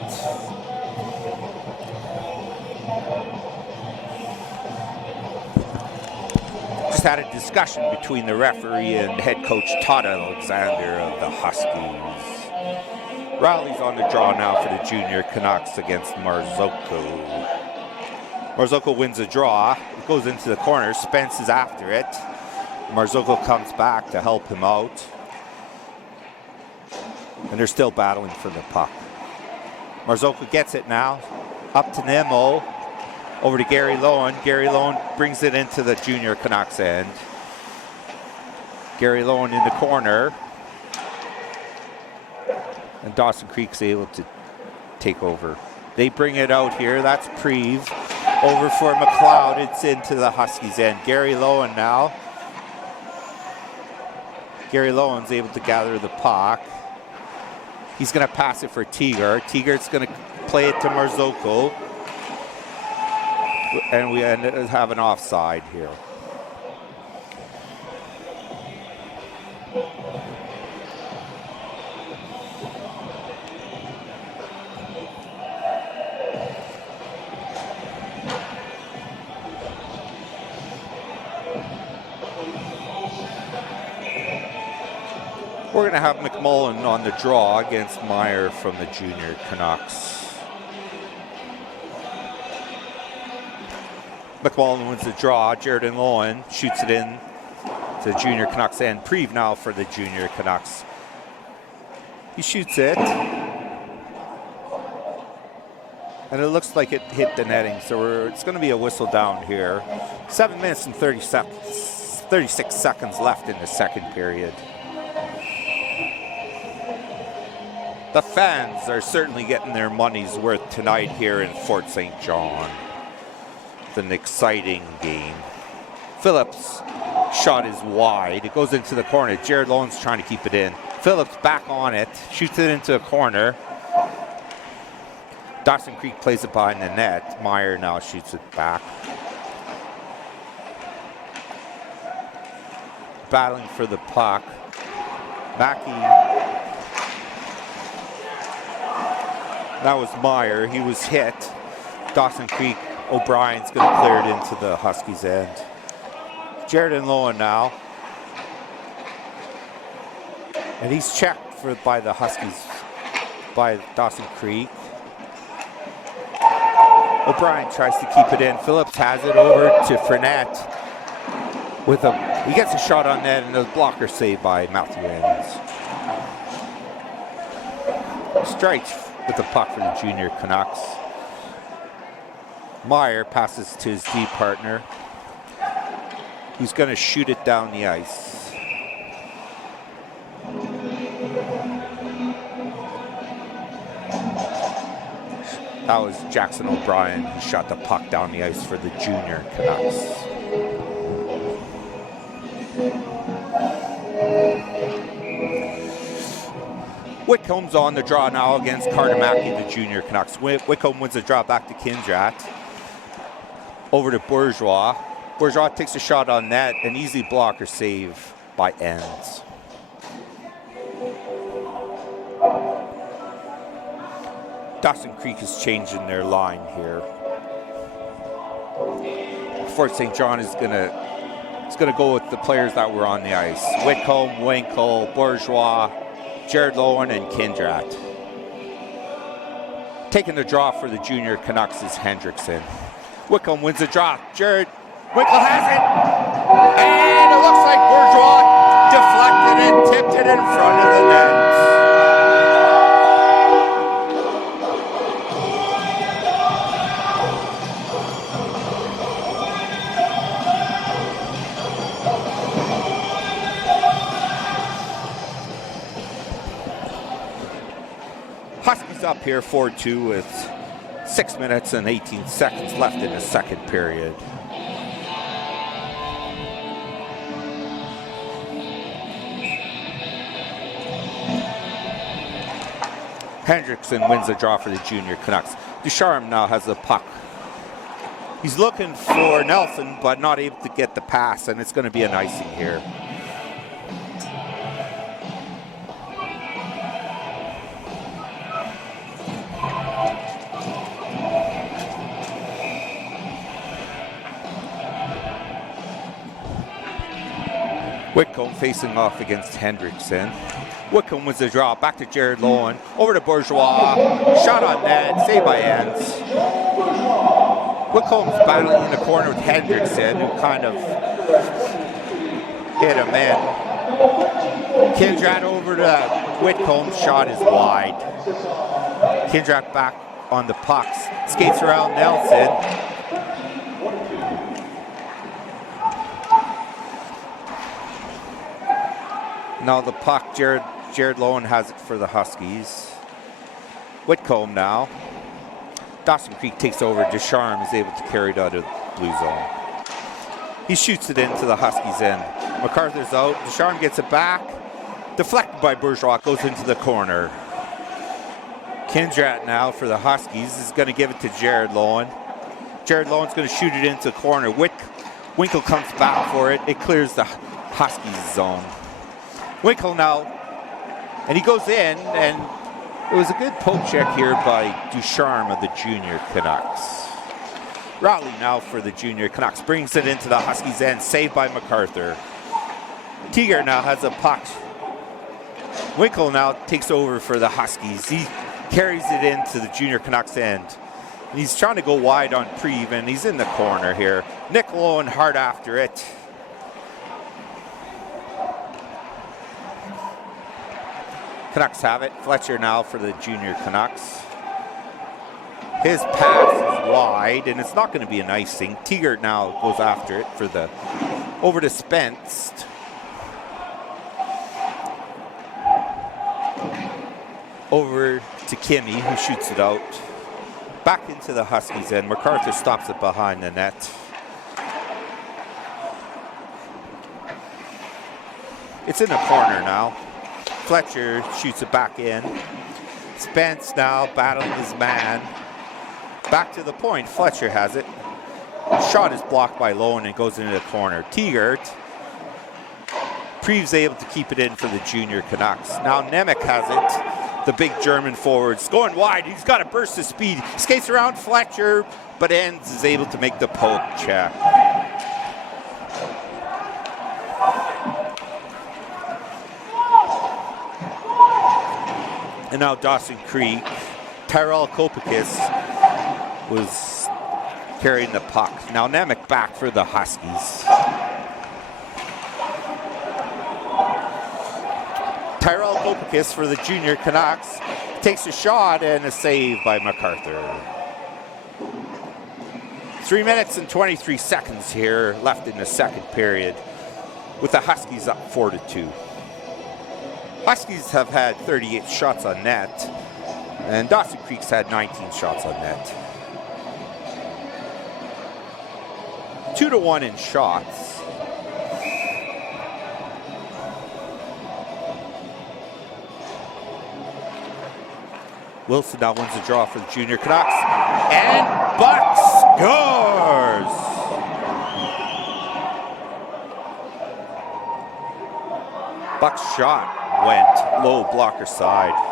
Just had a discussion between the referee and head coach Todd Alexander of the Huskies. Riley's on the draw now for the Junior Canucks against Marzocco. Marzocco wins a draw. It goes into the corner. Spence is after it. Marzocco comes back to help him out. And they're still battling for the puck. Marzocco gets it now. Up to Nemo. Over to Gary Lowen. Gary Lowen brings it into the Junior Canucks end. Gary Lowen in the corner. And Dawson Creek's able to take over. They bring it out here. That's Preve. Over for McLeod. It's into the Huskies end. Gary Lowen now. Gary Lowen's able to gather the puck. He's going to pass it for Teagar. Teagar's going to play it to Marzocco. And we have an offside here. We're going to have McMullen on the draw against Meyer from the Junior Canucks. McMullen wins the draw. Jared Lowen shoots it in to the Junior Canucks end. Preve now for the Junior Canucks. He shoots it. And it looks like it hit the netting, so it's going to be a whistle down here. 7 minutes and 36 seconds left in the second period. The fans are certainly getting their money's worth tonight here in Fort St. John. It's an exciting game. Phillips' shot is wide. It goes into the corner. Jared Lowen's trying to keep it in. Phillips back on it, shoots it into a corner. Dawson Creek plays it behind the net. Meyer now shoots it back. Battling for the puck. Mackey. That was Meyer. He was hit. Dawson Creek. O'Brien's going to clear it into the Huskies end. Jared Lowen now. And he's checked by the Huskies, by Dawson Creek. O'Brien tries to keep it in. Phillips has it over to Fournette. He gets a shot on net and a blocker saved by Matthew Enns. Strikes with the puck for the junior Canucks. Meyer passes to his D partner, who's going to shoot it down the ice. That was Jackson O'Brien who shot the puck down the ice for the junior Canucks. Whitcomb's on the draw now against Carter Mackey, the junior Canucks. Whitcomb wins the draw back to Kindrat. Over to Bourgeois. Bourgeois takes a shot on net, an easy blocker save by Enns. Dawson Creek is changing their line here. Fort St. John is gonna go with the players that were on the ice. Whitcomb, Winkle, Bourgeois, Jared Lowen, and Kindrat. Taking the draw for the junior Canucks is Hendrickson. Whitcomb wins the draw. Jared Winkle has it. And it looks like Bourgeois deflected it, tipped it in front of the net. Huskies up here 4-2 with 6 minutes and 18 seconds left in the second period. Hendrickson wins the draw for the junior Canucks. Ducharme now has the puck. He's looking for Nelson, but not able to get the pass, and it's going to be an icing here. Whitcomb facing off against Hendrickson. Whitcomb wins the draw, back to Jared Lowen, over to Bourgeois, shot on net, saved by Enns. Whitcomb's battling in the corner with Hendrickson, who kind of hit him in. Kindrat over to Whitcomb, shot is wide. Kindrat back on the pucks, skates around Nelson. Now the puck, Jared Lowen has it for the Huskies. Whitcomb now. Dawson Creek takes over. Ducharme is able to carry it out of the blue zone. He shoots it into the Huskies' end. MacArthur's out. Ducharme gets it back. Deflected by Bourgeois, goes into the corner. Kindrat now for the Huskies is going to give it to Jared Lowen. Jared Lowen's going to shoot it into the corner. Winkle comes back for it. It clears the Huskies' zone. Winkle now, and he goes in, and it was a good poke check here by Ducharme of the junior Canucks. Rowley now for the junior Canucks, brings it into the Huskies' end, saved by MacArthur. Teager now has a puck. Winkle now takes over for the Huskies. He carries it into the junior Canucks' end. And he's trying to go wide on Preve, and he's in the corner here. Nick Lowen hard after it. Canucks have it. Fletcher now for the junior Canucks. His pass is wide, and it's not going to be an icing. Teager now goes after it for the over to Spence. Over to Kimmy, who shoots it out. Back into the Huskies end. MacArthur stops it behind the net. It's in the corner now. Fletcher shoots it back in. Spence now battling his man. Back to the point. Fletcher has it. The shot is blocked by Lowen and goes into the corner. Teager. Preve's able to keep it in for the junior Canucks. Now Nemec has it. The big German forwards going wide. He's got a burst of speed. Skates around Fletcher, but Enns is able to make the poke check. And now Dawson Creek. Tyrell Kopakis was carrying the puck. Now Nemec back for the Huskies. Tyrell Kopakis for the junior Canucks takes a shot and a save by MacArthur. 3 minutes and 23 seconds here left in the second period with the Huskies up 4-2. Huskies have had 38 shots on net and Dawson Creek's had 19 shots on net. 2-1 in shots. Wilson now wins the draw for the junior Canucks. And Buck scores! Buck's shot went low blocker side.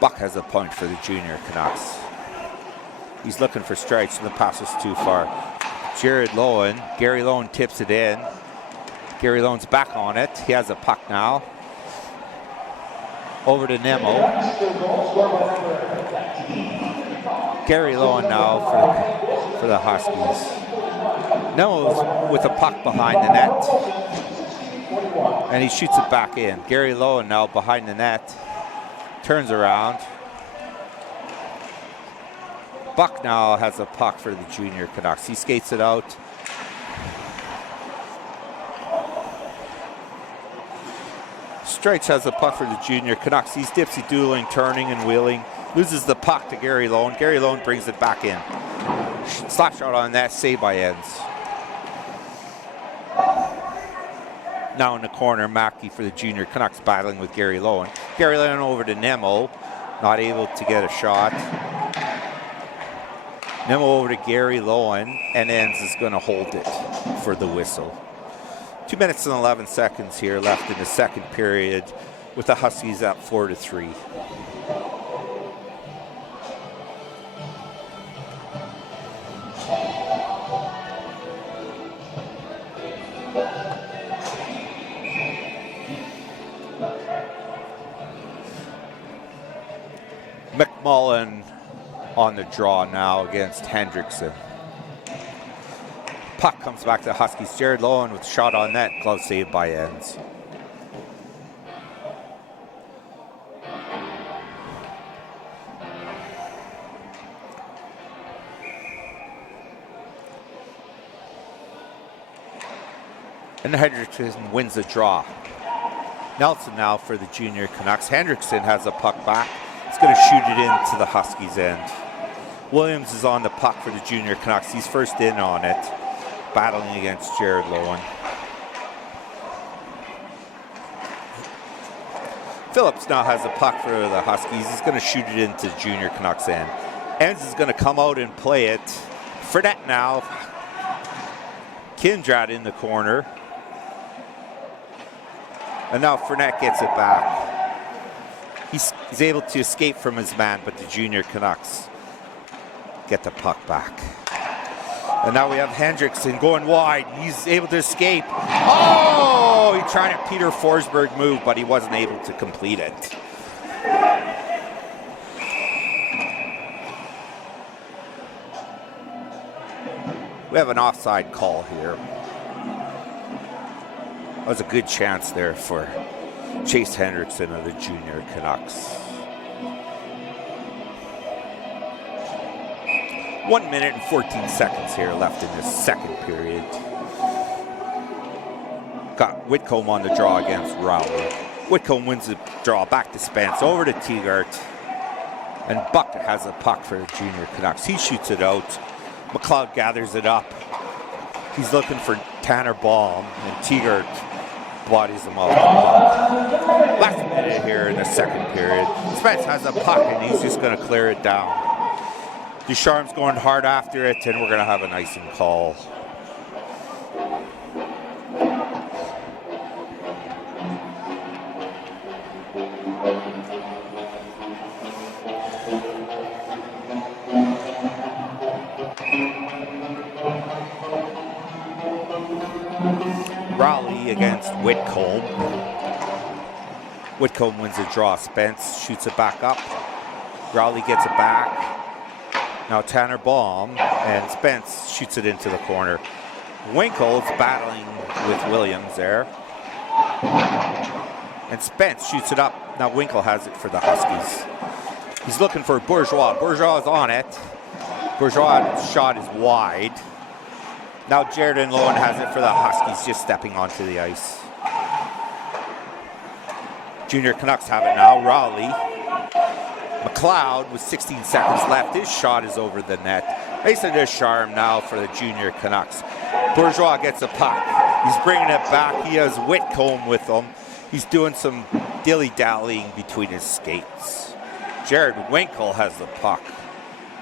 Buck has a point for the junior Canucks. He's looking for strikes and the pass was too far. Gary Lowen tips it in. Gary Lowen's back on it. He has a puck now. Over to Nemo. Gary Lowen now for the Huskies. Nemo's with a puck behind the net. And he shoots it back in. Gary Lowen now behind the net. Turns around. Buck now has a puck for the junior Canucks. He skates it out. Stretch has a puck for the junior Canucks. He's dipsy doodling, turning and wheeling. Loses the puck to Gary Lowen. Gary Lowen brings it back in. Slap shot on that, save by Ends. Now in the corner, Mackey for the junior Canucks battling with Gary Lowen. Gary Lowen over to Nemo, not able to get a shot. Nemo over to Gary Lowen, and Ends is going to hold it for the whistle. 2 minutes and 11 seconds here left in the second period with the Huskies at 4-3. McMullen on the draw now against Hendrickson. Puck comes back to the Huskies. Jared Lowen with a shot on net. Glove saved by Ends. And Hendrickson wins the draw. Nelson now for the junior Canucks. Hendrickson has a puck back. He's going to shoot it into the Huskies' end. Williams is on the puck for the junior Canucks. He's first in on it, battling against Jared Lowen. Phillips now has a puck for the Huskies. He's going to shoot it into the junior Canucks' end. Ends is going to come out and play it. Fredette now. Kindred in the corner. And now Fournette gets it back. He's able to escape from his man, but the junior Canucks get the puck back. And now we have Hendrickson going wide. He's able to escape. Oh, he tried a Peter Forsberg move, but he wasn't able to complete it. We have an offside call here. That was a good chance there for Chase Hendrickson of the junior Canucks. 1 minute and 14 seconds here left in this second period. Got Whitcomb on the draw against Rowley. Whitcomb wins the draw back to Spence, over to Teagart. And Buck has a puck for the junior Canucks. He shoots it out. McLeod gathers it up. He's looking for Tanner Baum, and Teagart bodies him off the puck. Last minute here in the second period. Spence has a puck, and he's just going to clear it down. Ducharme's going hard after it, and we're going to have an icing call. Rowley against Whitcomb. Whitcomb wins the draw. Spence shoots it back up. Rowley gets it back. Now Tanner Baum, and Spence shoots it into the corner. Winkle's battling with Williams there. And Spence shoots it up. Now Winkle has it for the Huskies. He's looking for Bourgeois. Bourgeois is on it. Bourgeois' shot is wide. Now Jared and Lowen has it for the Huskies, just stepping onto the ice. Junior Canucks have it now. Rowley. McLeod with 16 seconds left. His shot is over the net. Mason Descharme now for the Junior Canucks. Bourgeois gets a puck. He's bringing it back. He has Whitcomb with him. He's doing some dilly-dallying between his skates. Jared Winkle has the puck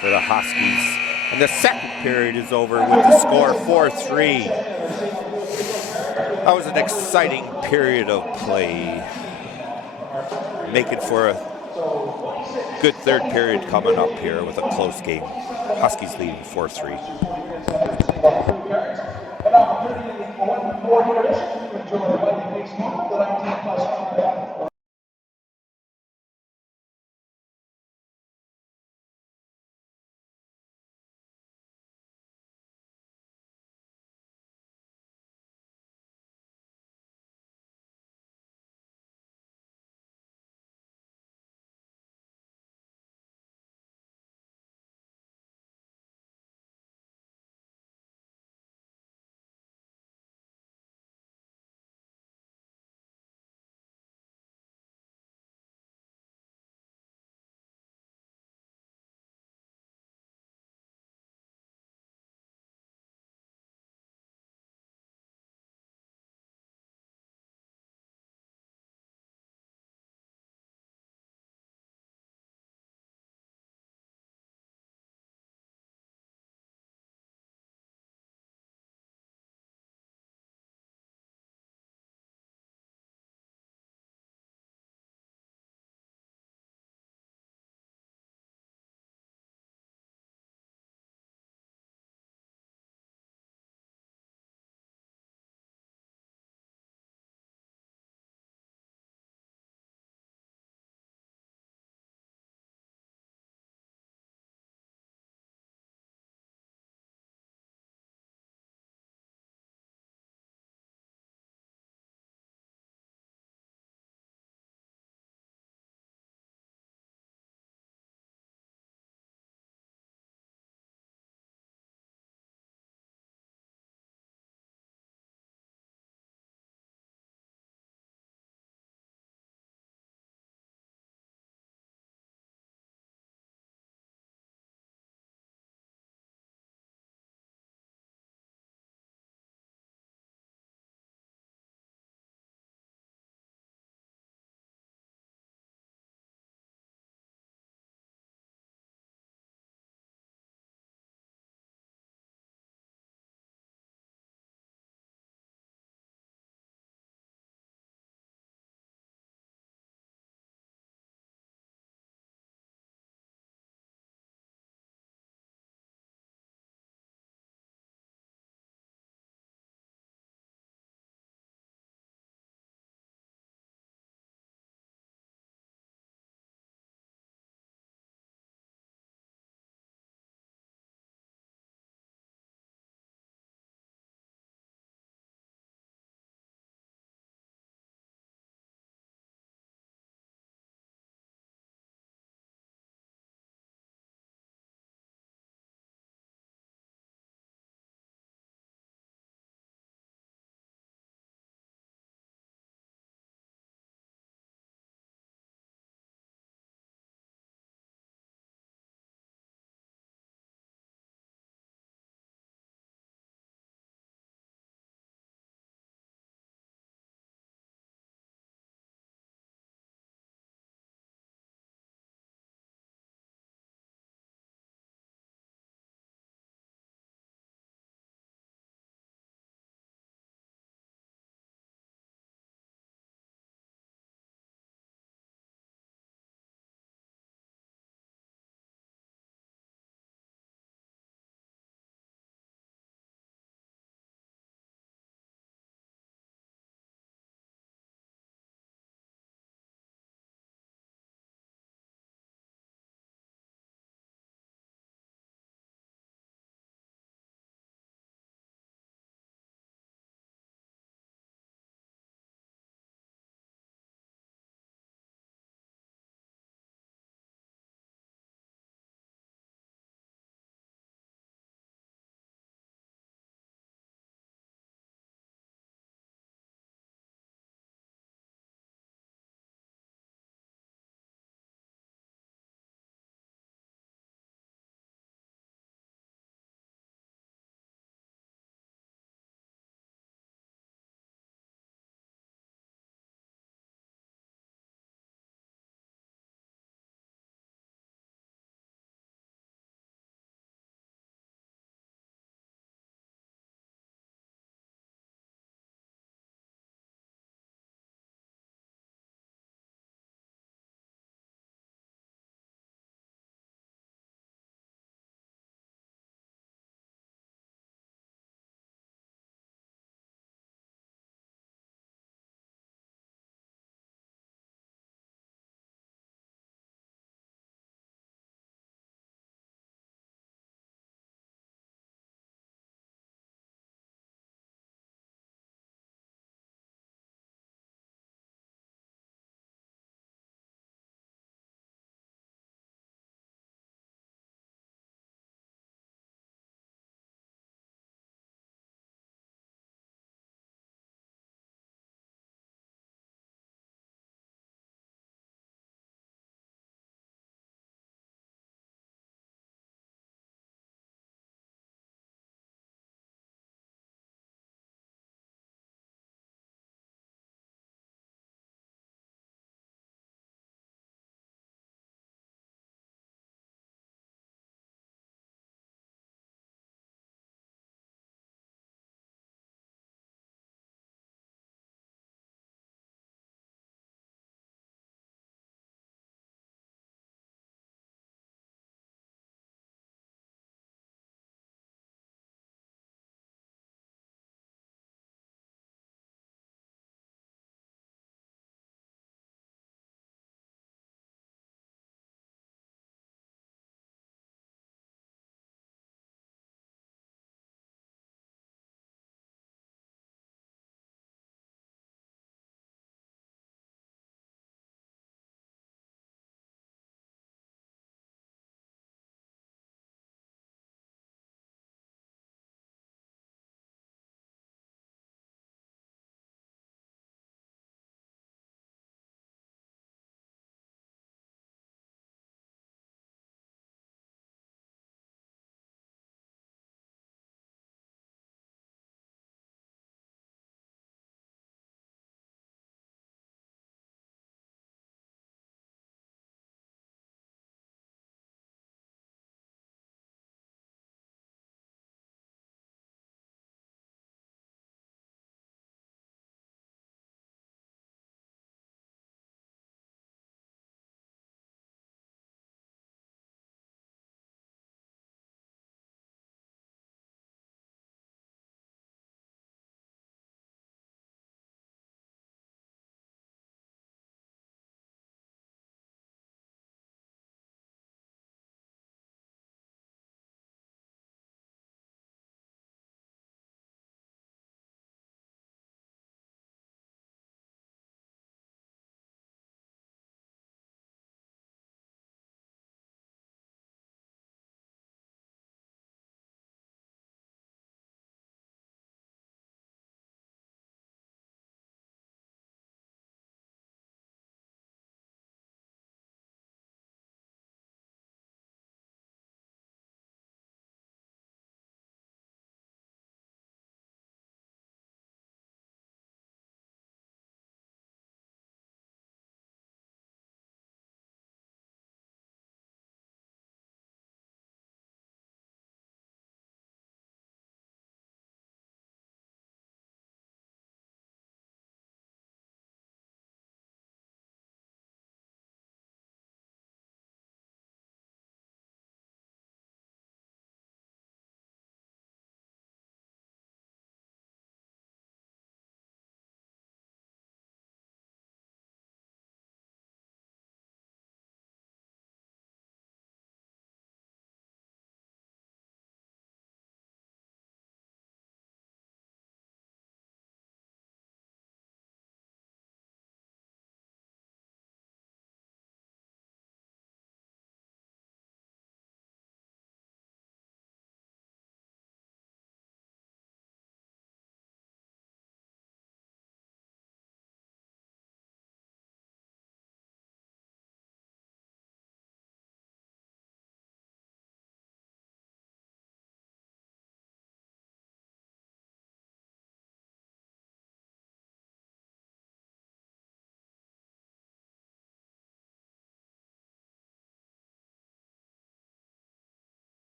for the Huskies. And the second period is over with the score 4-3. That was an exciting period of play. Making for a good third period coming up here with a close game. Huskies leading 4-3.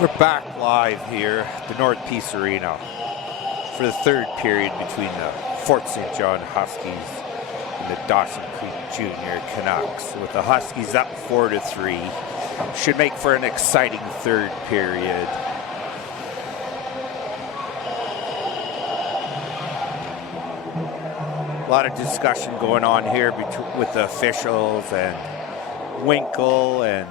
We're back live here at the North Peace Arena for the third period between the Fort St. John Huskies and the Dawson Creek Junior Canucks. With the Huskies up 4-3, should make for an exciting third period. A lot of discussion going on here with the officials and Winkle and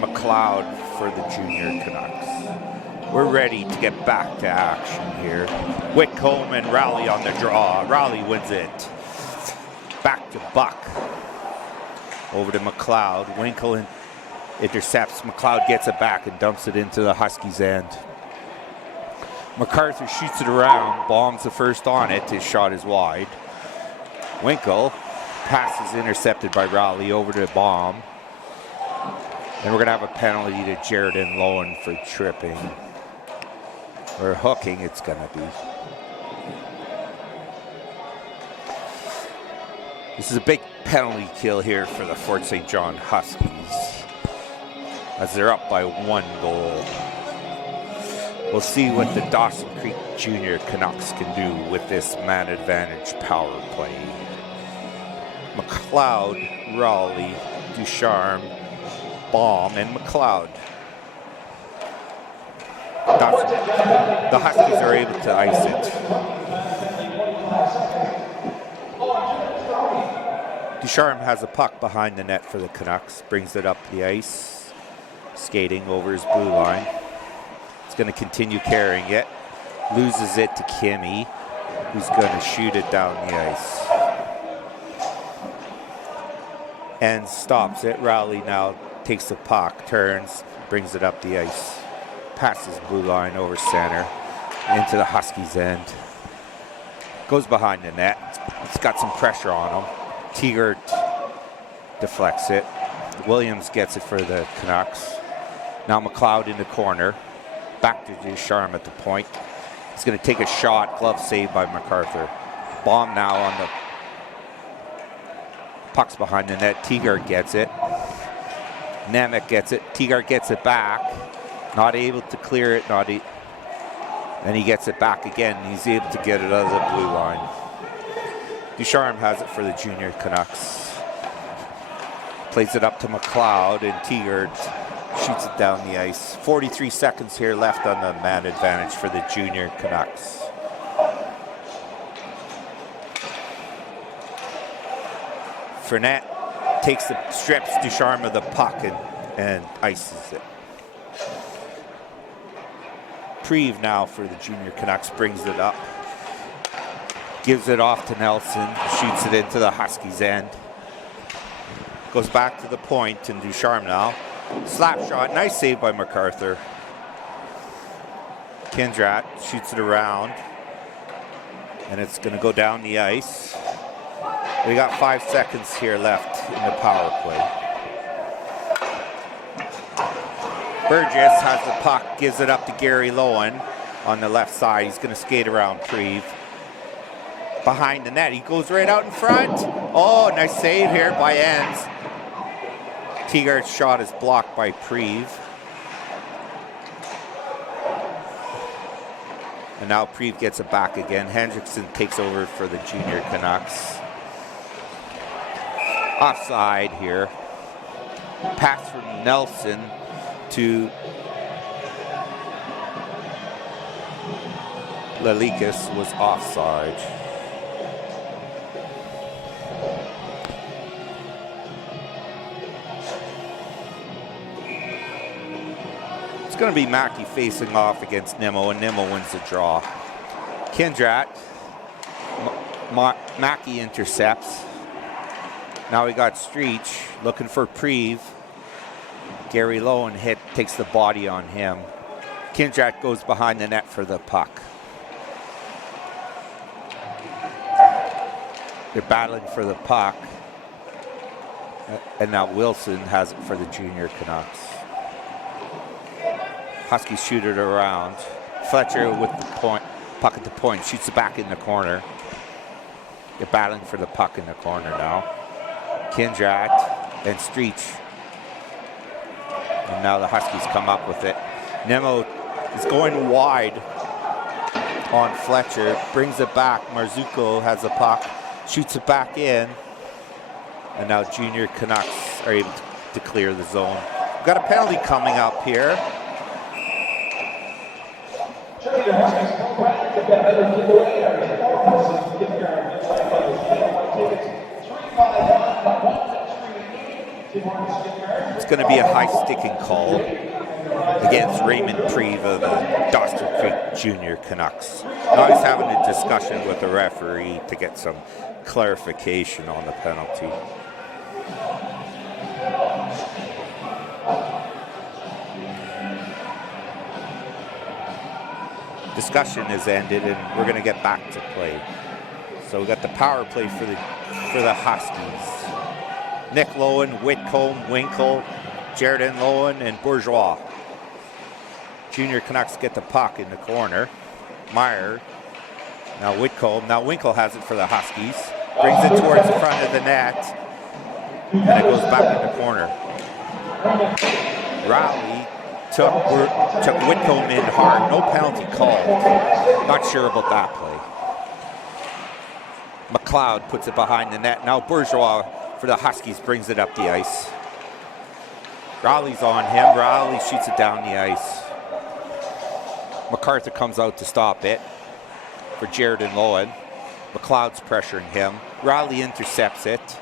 McLeod for the Junior Canucks. We're ready to get back to action here. Whitcomb and Rowley on the draw. Rowley wins it. Back to Buck. Over to McLeod. Winkle intercepts. McLeod gets it back and dumps it into the Huskies' end. MacArthur shoots it around, bombs the first on it. His shot is wide. Winkle. Pass is intercepted by Rowley over to Baum. And we're going to have a penalty to Jared and Lowen for tripping. Or hooking, it's going to be. This is a big penalty kill here for the Fort St. John Huskies, as they're up by 1 goal. We'll see what the Dawson Creek Junior Canucks can do with this man advantage power play. McLeod, Rowley, Ducharme, Baum, and McLeod. The Huskies are able to ice it. Ducharme has a puck behind the net for the Canucks, brings it up the ice, skating over his blue line. He's going to continue carrying it, loses it to Kimmy, who's going to shoot it down the ice. And stops it. Rowley now takes the puck, turns, brings it up the ice, passes blue line over center into the Huskies' end. Goes behind the net. It's got some pressure on him. Tegart deflects it. Williams gets it for the Canucks. Now McLeod in the corner. Back to Ducharme at the point. He's going to take a shot. Glove saved by MacArthur. Baum now on the puck's behind the net. Tegart gets it. Nemec gets it. Tegart gets it back. Not able to clear it. And he gets it back again. He's able to get it out of the blue line. Ducharme has it for the Junior Canucks. Plays it up to McLeod, and Tegart shoots it down the ice. 43 seconds here left on the man advantage for the Junior Canucks. Fournette strips Ducharme of the puck and ices it. Preve now for the Junior Canucks brings it up. Gives it off to Nelson, shoots it into the Huskies' end. Goes back to the point, and Ducharme now. Slap shot, nice save by MacArthur. Kindrat shoots it around, and it's going to go down the ice. We got 5 seconds here left in the power play. Burgess has the puck, gives it up to Gary Lowen on the left side. He's going to skate around Preve. Behind the net, he goes right out in front. Oh, nice save here by Enns. Tegart's shot is blocked by Preve. And now Preve gets it back again. Hendrickson takes over for the Junior Canucks. Offside here. Pass from Nelson to Lalikas was offside. It's going to be Mackey facing off against Nimmo, and Nimmo wins the draw. Kindrat, Mackey intercepts. Now we got Streech looking for Preve. Gary Lowen takes the body on him. Kindrat goes behind the net for the puck. They're battling for the puck. And now Wilson has it for the Junior Canucks. Huskies shoot it around. Fletcher with the puck at the point, shoots it back in the corner. They're battling for the puck in the corner now. Kindrat and Streech And now the Huskies come up with it. Nemo is going wide on Fletcher, brings it back. Marzuko has the puck, shoots it back in. And now Junior Canucks are able to clear the zone. We've got a penalty coming up here. It's going to be a high sticking call against Raymond Preve of the Dawson Creek Junior Canucks. Now he's having a discussion with the referee to get some clarification on the penalty. Discussion is ended and we're going to get back to play. So we got the power play for the Huskies. Nick Lowen, Whitcomb, Winkle, Jared Lowen, and Bourgeois. Junior Canucks get the puck in the corner. Meyer, now Whitcomb, now Winkle has it for the Huskies. Brings it towards the front of the net. And it goes back in the corner. Rowley took Whitcomb in hard. No penalty called. Not sure about that play. McLeod puts it behind the net. Now Bourgeois for the Huskies brings it up the ice. Rowley's on him. Rowley shoots it down the ice. MacArthur comes out to stop it for Jared Lowen. McLeod's pressuring him. Rowley intercepts it.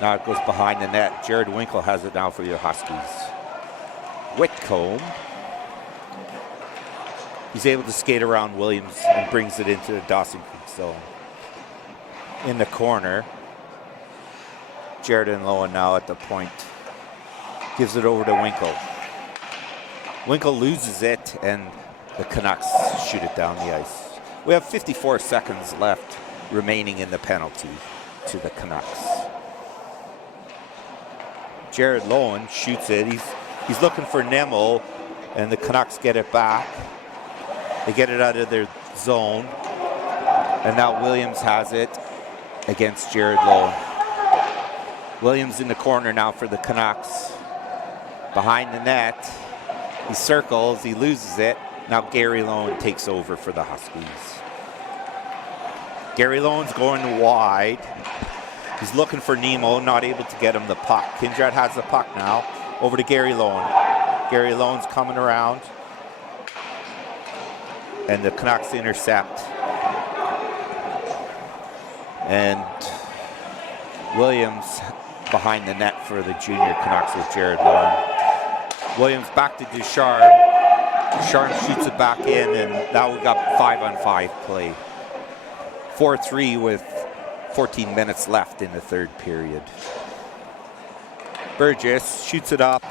Now it goes behind the net. Jared Winkle has it now for the Huskies. Whitcomb. He's able to skate around Williams and brings it into the Dawson Creek zone. In the corner, Jared Lowen now at the point. Gives it over to Winkle. Winkle loses it and the Canucks shoot it down the ice. We have 54 seconds left remaining in the penalty to the Canucks. Jared Lowen shoots it. He's looking for Nemo and the Canucks get it back. They get it out of their zone. And now Williams has it against Jared Lowen. Williams in the corner now for the Canucks. Behind the net. He circles, he loses it. Now Gary Lowen takes over for the Huskies. Gary Lowen's going wide. He's looking for Nemo, not able to get him the puck. Kindred has the puck now. Over to Gary Lowen. Gary Lowen's coming around. And the Canucks intercept. And Williams behind the net for the Junior Canucks with Jared Lowen. Williams back to Ducharme. Ducharme shoots it back in, and now we got 5-on-5 play. 4-3 with 14 minutes left in the third period. Burgess shoots it up.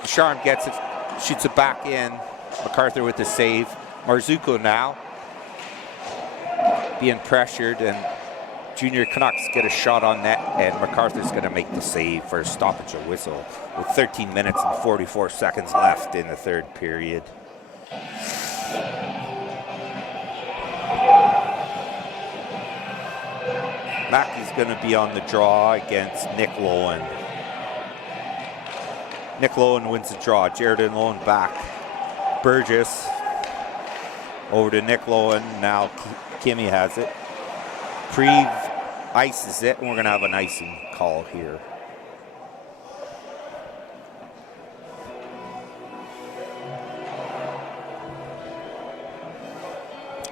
Ducharme gets it, shoots it back in. MacArthur with the save. Marzuko now being pressured, and Junior Canucks get a shot on net, and MacArthur's going to make the save for a stoppage of whistle with 13 minutes and 44 seconds left in the third period. Mackey's going to be on the draw against Nick Lowen. Nick Lowen wins the draw. Jared Lowen back. Burgess over to Nick Lowen. Now Kimmy has it. Preve ices it, and we're going to have an icing call here.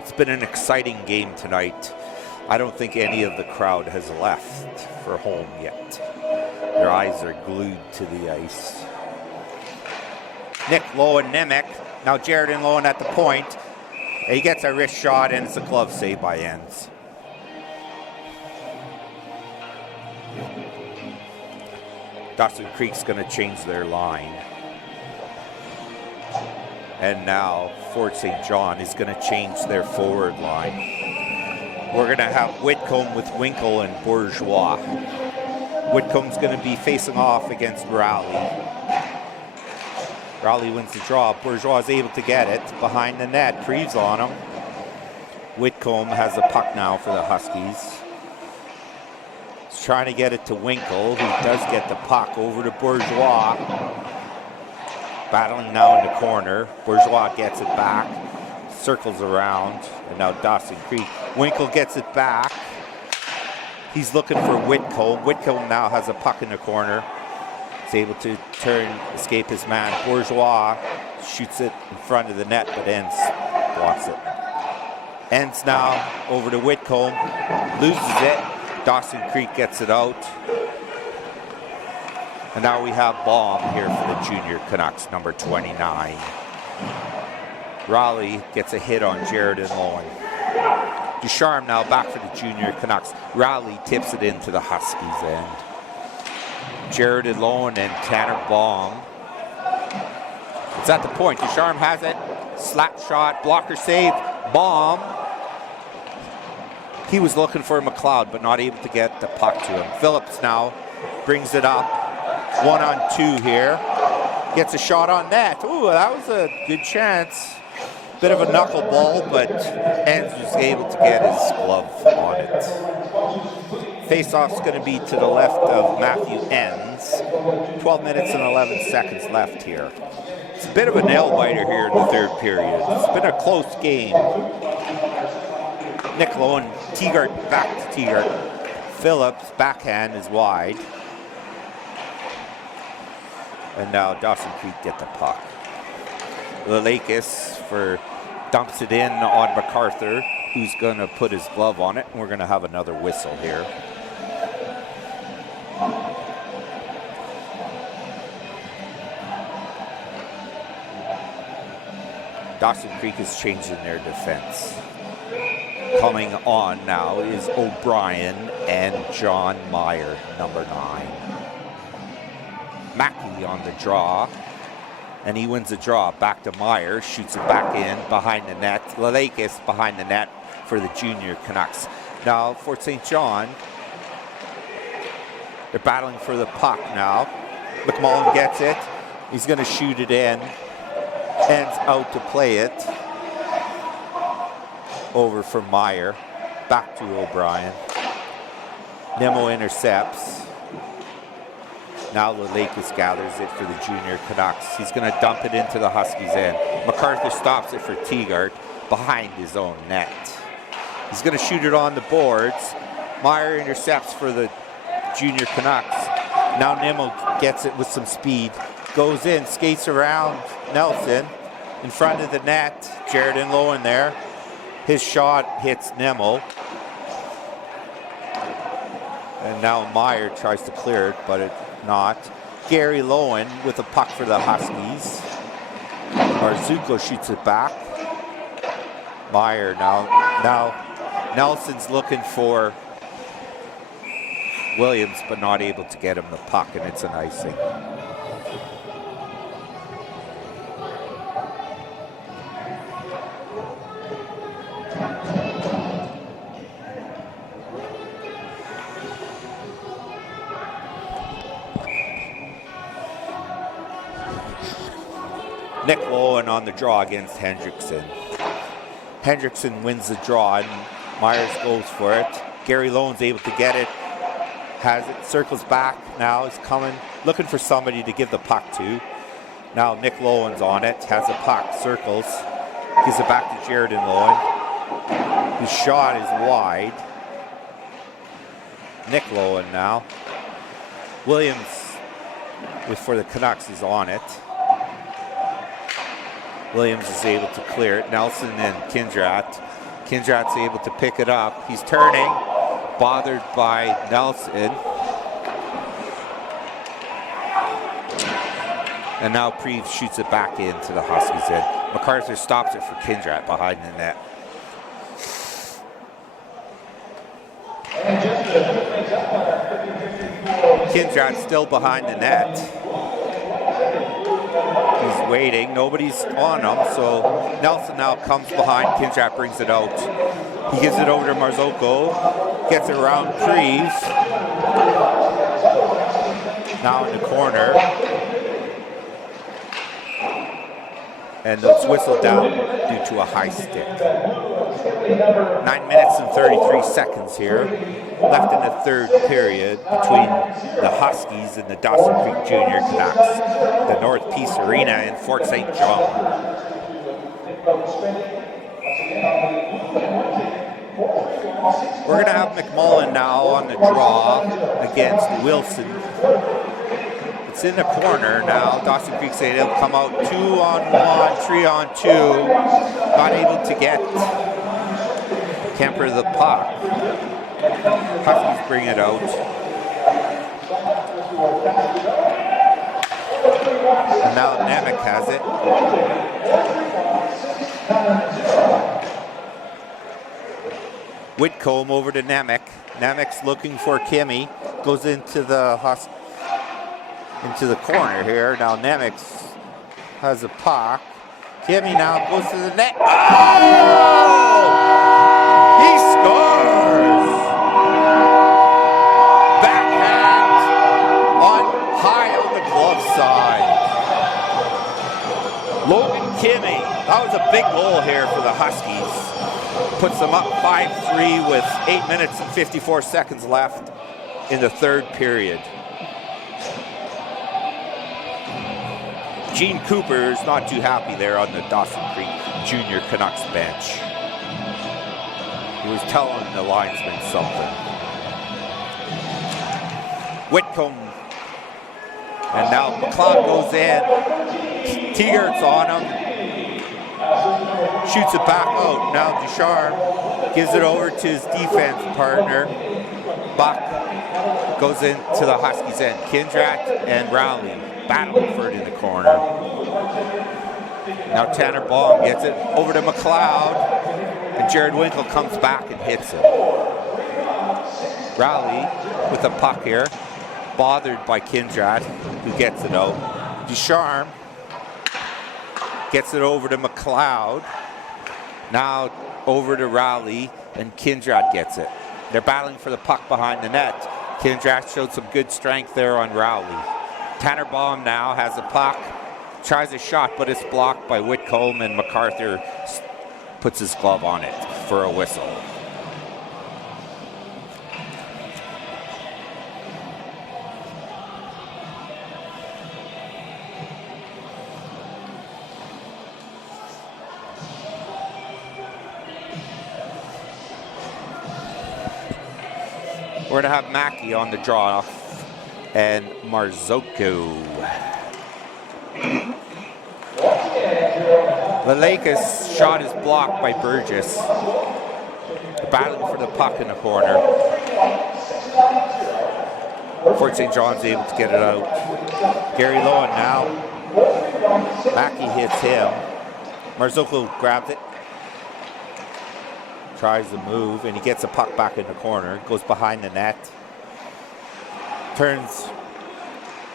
It's been an exciting game tonight. I don't think any of the crowd has left for home yet. Their eyes are glued to the ice. Nick Lowen, Nemec. Now Jared Lowen at the point. He gets a wrist shot, and it's a glove save by Enns. Dawson Creek's going to change their line. And now Fort St. John is going to change their forward line. We're going to have Whitcomb with Winkle and Bourgeois. Whitcomb's going to be facing off against Rowley. Rowley wins the draw. Bourgeois is able to get it behind the net. Preve's on him. Whitcomb has the puck now for the Huskies. He's trying to get it to Winkle, who does get the puck over to Bourgeois. Battling now in the corner. Bourgeois gets it back. Circles around. And now Dawson Creek. Winkle gets it back. He's looking for Whitcomb. Whitcomb now has a puck in the corner. He's able to escape his man. Bourgeois shoots it in front of the net, but Ends blocks it. Ends now over to Whitcomb. Loses it. Dawson Creek gets it out. And now we have Baum here for the junior Canucks, number 29. Raleigh gets a hit on Jared and Lowen. Ducharme now back for the junior Canucks. Raleigh tips it into the Huskies end. Jared and Lowen and Tanner Baum. It's at the point. Ducharme has it. Slap shot, blocker save. Baum. He was looking for McLeod, but not able to get the puck to him. Phillips now brings it up. 1-on-2 here. Gets a shot on net. Ooh, that was a good chance. Bit of a knuckleball, but Ends was able to get his glove on it. Face-off's going to be to the left of Matthew Ends. 12 minutes and 11 seconds left here. It's a bit of a nail-biter here in the third period. It's been a close game. Nick Lowen, Teagart back to Teagart. Phillips, backhand is wide. And now Dawson Creek get the puck. Lelakis dumps it in on MacArthur, who's going to put his glove on it, and we're going to have another whistle here. Dawson Creek is changing their defense. Coming on now is O'Brien and John Meyer, number 9. Mackey on the draw, and he wins the draw. Back to Meyer, shoots it back in behind the net. Lelakis behind the net for the junior Canucks. Now Fort St. John, they're battling for the puck now. McMullen gets it. He's going to shoot it in. Ends out to play it. Over for Meyer. Back to O'Brien. Nemo intercepts. Now Lelakis gathers it for the junior Canucks. He's going to dump it into the Huskies end. MacArthur stops it for Teagart behind his own net. He's going to shoot it on the boards. Meyer intercepts for the junior Canucks. Now Nemo gets it with some speed. Goes in, skates around Nelson in front of the net. Jared and Lowen there. His shot hits Nemo. And now Meyer tries to clear it, but it not. Gary Lowen with a puck for the Huskies. Marzuko shoots it back. Meyer now Nelson's looking for Williams, but not able to get him the puck, and it's an icing. Nick Lowen on the draw against Hendrickson. Hendrickson wins the draw, and Myers goes for it. Gary Lowen's able to get it. Has it, circles back now, is coming, looking for somebody to give the puck to. Now Nick Lowen's on it, has the puck, circles, gives it back to Jared and Lowen. His shot is wide. Nick Lowen now. Williams for the Canucks is on it. Williams is able to clear it. Nelson and Kindrat. Kindrat's able to pick it up. He's turning, bothered by Nelson. And now Preeves shoots it back into the Huskies end. MacArthur stops it for Kindrat behind the net. Kindrat still behind the net. He's waiting. Nobody's on him, so Nelson now comes behind. Kindrat brings it out. He gives it over to Marzocco. Gets it around Preeves. Now in the corner. and it's whistled down due to a high stick. 9 minutes and 33 seconds here left in the third period between the Huskies and the Dawson Creek Junior Canucks, the North Peace Arena in Fort St. John. We're going to have McMullen now on the draw against Wilson. It's in the corner now. Dawson Creek say they'll come out 2-on-1, 3-on-2. Not able to get Kemper the puck. Huskies bring it out. And now Nemec has it. Whitcomb over to Nemec. Nemec's looking for Kimmy. Goes into the corner here. Now Nemec has a puck. Kimmy now goes to the net. Oh! He scores! Backhand high on the glove side. Logan Kimmy. That was a big goal here for the Huskies. Puts them up 5-3 with 8 minutes and 54 seconds left in the third period. Gene Cooper is not too happy there on the Dawson Creek Junior Canucks bench. He was telling the linesman something. Whitcomb. And now McLeod goes in. Tegert's on him. Shoots it back out. Now Ducharme gives it over to his defense partner. Buck goes into the Huskies end. Kindrat and Rowley battling for it in the corner. Now Tanner Baum gets it over to McLeod. And Jared Winkle comes back and hits him. Rowley with the puck here. Bothered by Kindrat, who gets it out. Ducharme gets it over to McLeod. Now over to Rowley, and Kindrat gets it. They're battling for the puck behind the net. Kindrat showed some good strength there on Rowley. Tanner Baum now has a puck, tries a shot, but it's blocked by Whitcomb, and MacArthur puts his glove on it for a whistle. We're going to have Mackey on the draw and Marzocco. Lelakis' shot is blocked by Burgess. They're battling for the puck in the corner. Fort St. John's able to get it out. Gary Lowen now. Mackey hits him. Marzocco grabs it. Tries to move, and he gets the puck back in the corner. Goes behind the net. Turns.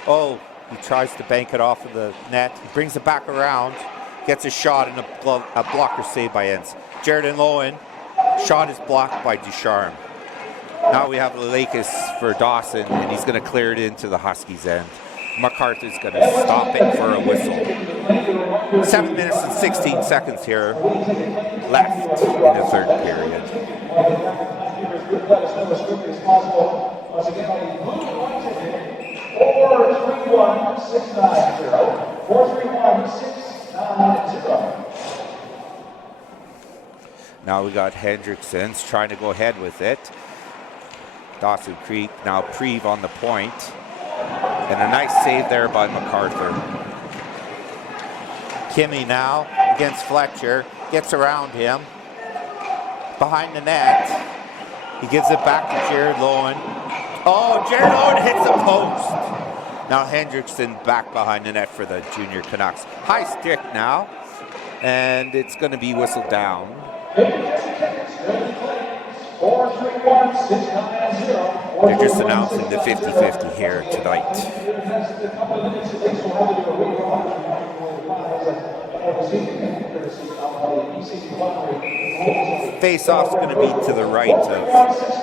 Oh, he tries to bank it off of the net. He brings it back around. Gets a shot, and a blocker saved by Ents. Jared Lowen. Shot is blocked by Ducharme. Now we have Lelakis for Dawson, and he's going to clear it into the Huskies' end. MacArthur's going to stop it for a whistle. 7 minutes and 16 seconds here left in the third period. Now we got Hendrickson's trying to go ahead with it. Dawson Creek now Preve on the point. And a nice save there by MacArthur. Kimmy now against Fletcher. Gets around him. Behind the net. He gives it back to Jared Lowen. Oh, Jared Lowen hits the post. Now Hendrickson back behind the net for the Junior Canucks. High stick now. And it's going to be whistled down. They're just announcing the 50-50 here tonight. Face-off's going to be to the right of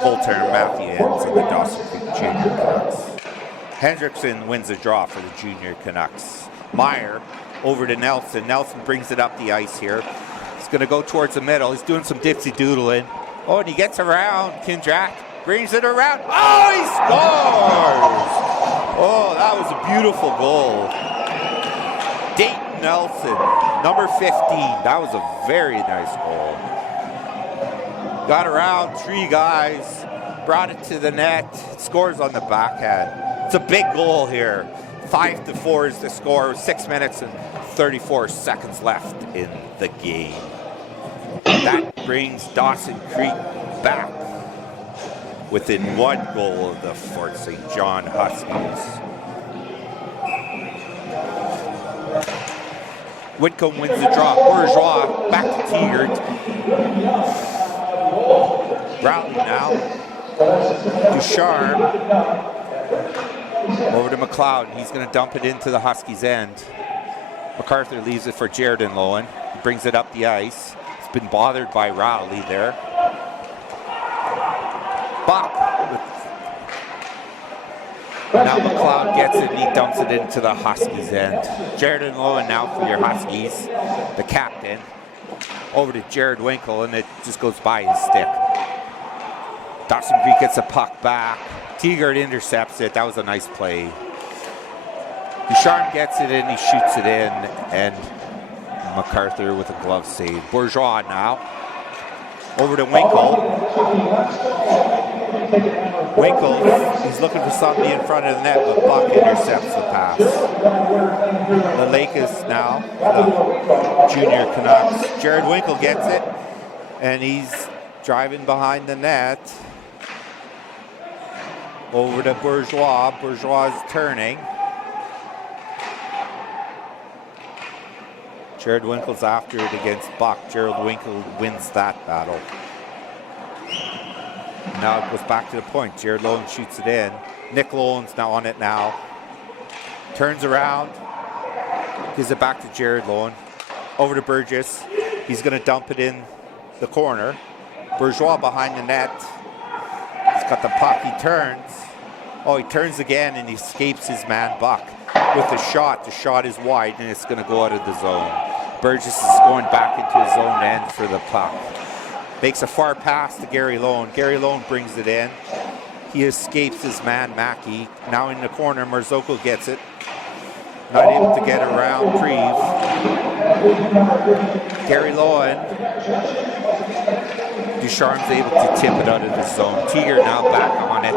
Coulter and Matthews and the Dawson Creek Junior Canucks. Hendrickson wins the draw for the Junior Canucks. Meyer over to Nelson. Nelson brings it up the ice here. He's going to go towards the middle. He's doing some dipsy doodling. Oh, and he gets around. Kindrak brings it around. Oh, he scores! Oh, that was a beautiful goal. Dayton Nelson, number 15. That was a very nice goal. Got around 3 guys, brought it to the net, scores on the backhand. It's a big goal here. 5-4 is the score. 6 minutes and 34 seconds left in the game. That brings Dawson Creek back within 1 goal of the Fort St. John Huskies. Whitcomb wins the draw. Bourgeois back to Tegart. Rowley now. Ducharme. Over to McLeod. He's going to dump it into the Huskies' end. MacArthur leaves it for Jared and Lowen. He brings it up the ice. He's been bothered by Rowley there. Buck. Now McLeod gets it and he dumps it into the Huskies' end. Jared and Lowen now for your Huskies. The captain. Over to Jared Winkle and it just goes by his stick. Dawson Creek gets a puck back. Tegart intercepts it. That was a nice play. Ducharme gets it in, he shoots it in, and MacArthur with a glove save. Bourgeois now. Over to Winkle. Winkle, he's looking for somebody in front of the net, but Buck intercepts the pass. The Lakers now, the junior Canucks. Jared Winkle gets it, and he's driving behind the net. Over to Bourgeois. Bourgeois is turning. Jared Winkle's after it against Buck. Jared Winkle wins that battle. Now it goes back to the point. Jared Lowen shoots it in. Nick Lowen's now on it now. Turns around. Gives it back to Jared Lowen. Over to Burgess. He's going to dump it in the corner. Bourgeois behind the net. He's got the puck. He turns. Oh, he turns again and he escapes his man Buck with the shot. The shot is wide and it's going to go out of the zone. Burgess is going back into his own end for the puck. Makes a far pass to Gary Lowen. Gary Lowen brings it in. He escapes his man Mackey. Now in the corner, Marzocco gets it. Not able to get around Preve. Gary Lowen. Ducharme's able to tip it out of the zone. Tegart now back on it.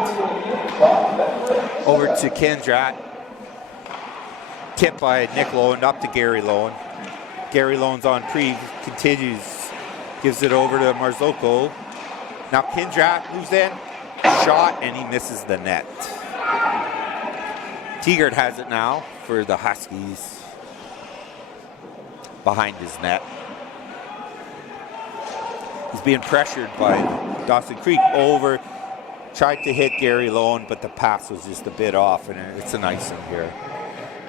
Over to Kindrat. Tipped by Nick Lowen up to Gary Lowen. Gary Lowen's on Preve. Continues. Gives it over to Marzocco. Now Kindrat moves in. Shot and he misses the net. Tegart has it now for the Huskies. Behind his net. He's being pressured by Dawson Creek. Over. Tried to hit Gary Lowen, but the pass was just a bit off, and it's an icing here.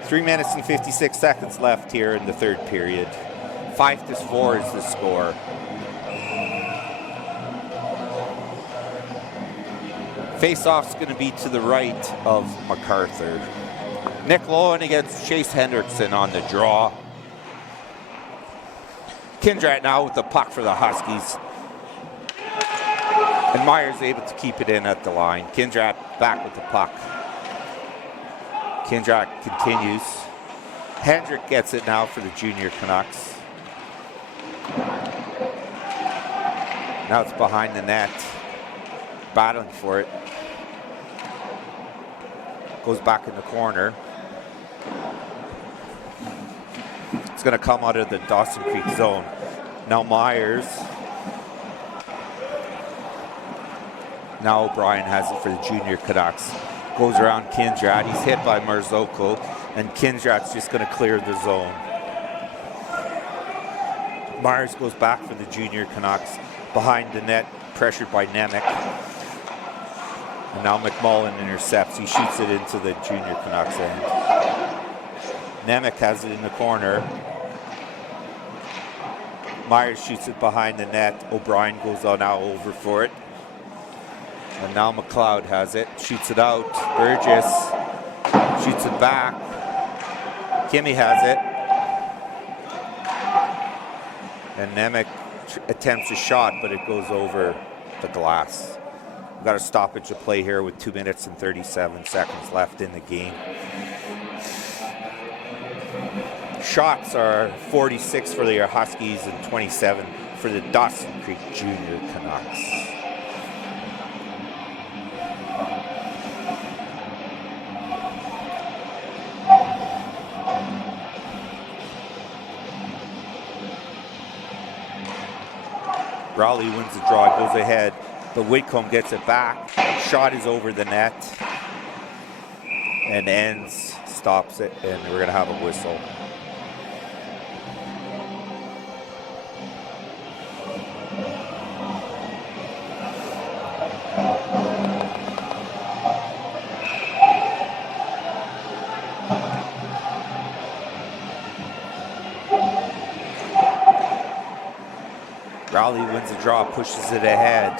3 minutes and 56 seconds left here in the third period. 5-4 is the score. Face-off's going to be to the right of MacArthur. Nick Lowen against Chase Hendrickson on the draw. Kindrat now with the puck for the Huskies. And Myers able to keep it in at the line. Kindrat back with the puck. Kindrat continues. Hendrick gets it now for the junior Canucks. Now it's behind the net. Battling for it. Goes back in the corner. It's going to come out of the Dawson Creek zone. Now Myers. Now O'Brien has it for the junior Canucks. Goes around Kindrat. He's hit by Marzocco. And Kindrat's just going to clear the zone. Myers goes back for the junior Canucks. Behind the net, pressured by Nemec. And now McMullen intercepts. He shoots it into the junior Canucks end. Nemec has it in the corner. Myers shoots it behind the net. O'Brien goes on now over for it. And now McLeod has it. Shoots it out. Burgess shoots it back. Kimmy has it. And Nemec attempts a shot, but it goes over the glass. We've got a stoppage of play here with 2 minutes and 37 seconds left in the game. Shots are 46 for the Huskies and 27 for the Dawson Creek Junior Canucks. Raleigh wins the draw, goes ahead, but Whitcomb gets it back. Shot is over the net. And ends, stops it, and we're going to have a whistle. Raleigh wins the draw, pushes it ahead.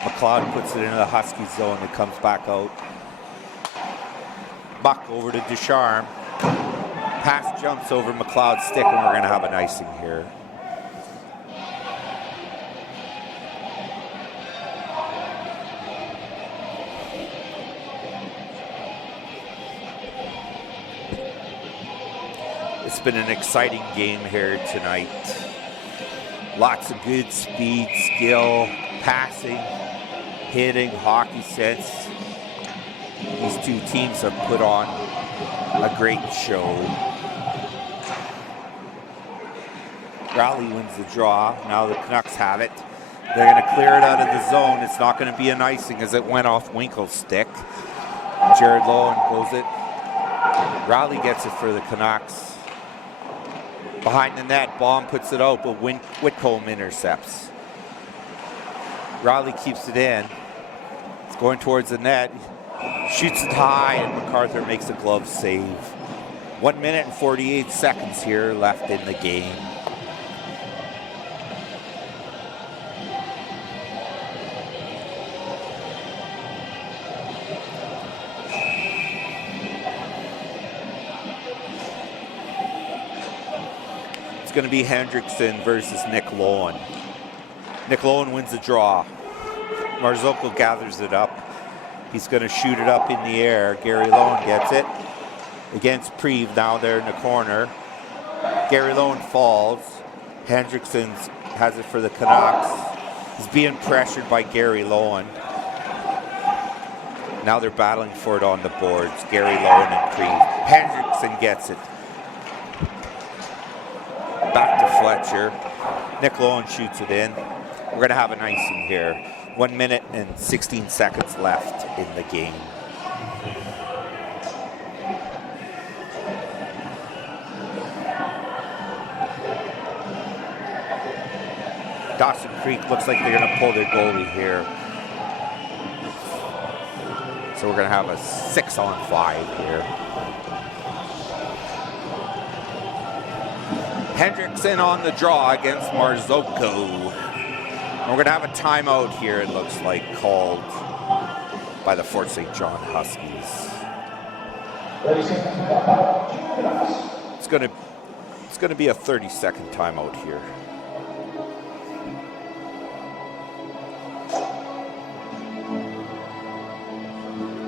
McLeod puts it into the Huskies zone. It comes back out. Buck over to Ducharme. Pass jumps over McLeod's stick, and we're going to have an icing here. It's been an exciting game here tonight. Lots of good speed, skill, passing, hitting, hockey sense. These two teams have put on a great show. Raleigh wins the draw. Now the Canucks have it. They're going to clear it out of the zone. It's not going to be an icing as it went off Winkle's stick. Jared Lowen goes it. Raleigh gets it for the Canucks. Behind the net, Baum puts it out, but Whitcomb intercepts. Raleigh keeps it in. It's going towards the net. Shoots it high, and MacArthur makes a glove save. 1 minute and 48 seconds here left in the game. It's going to be Hendrickson versus Nick Lowen. Nick Lowen wins the draw. Marzocco gathers it up. He's going to shoot it up in the air. Gary Lowen gets it against Preve. Now they're in the corner. Gary Lowen falls. Hendrickson has it for the Canucks. He's being pressured by Gary Lowen. Now they're battling for it on the boards. Gary Lowen and Preve. Hendrickson gets it. Back to Fletcher. Nick Lowen shoots it in. We're going to have an icing here. 1 minute and 16 seconds left in the game. Dawson Creek looks like they're going to pull their goalie here. So we're going to have a 6-on-5 here. Hendrickson on the draw against Marzocco. And we're going to have a timeout here, it looks like, called by the Fort St. John Huskies. It's going to be a 30-second timeout here.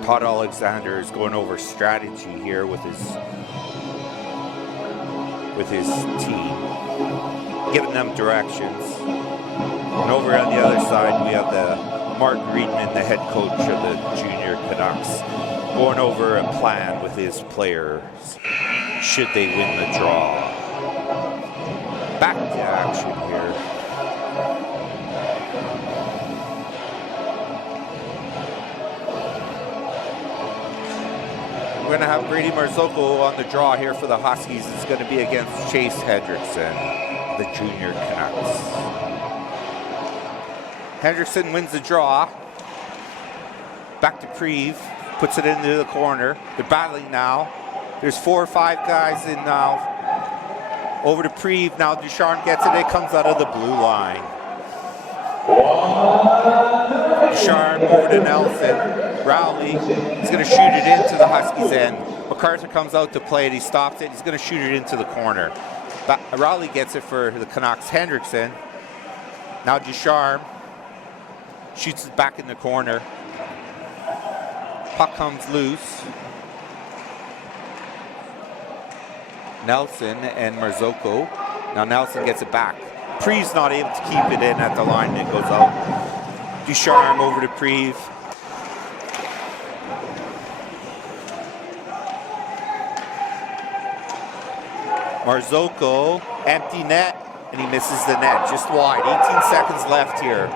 Todd Alexander is going over strategy here with his team, giving them directions. And over on the other side, we have the Mark Reedman, the head coach of the Junior Canucks, going over a plan with his players should they win the draw. Back to action here. We're going to have Brady Marzocco on the draw here for the Huskies. It's going to be against Chase Hendrickson, the Junior Canucks. Hendrickson wins the draw. Back to Preve, puts it into the corner. They're battling now. There's 4 or 5 guys in now. Over to Preve, now Ducharme gets it. It comes out of the blue line. Ducharme over to Nelson. Rowley is going to shoot it into the Huskies' end. MacArthur comes out to play it. He stops it. He's going to shoot it into the corner. Raleigh gets it for the Canucks. Hendrickson. Now Ducharme shoots it back in the corner. Puck comes loose. Nelson and Marzocco. Now Nelson gets it back. Preve's not able to keep it in at the line, and it goes out. Ducharme over to Preve. Marzocco, empty net, and he misses the net, just wide. 18 seconds left here.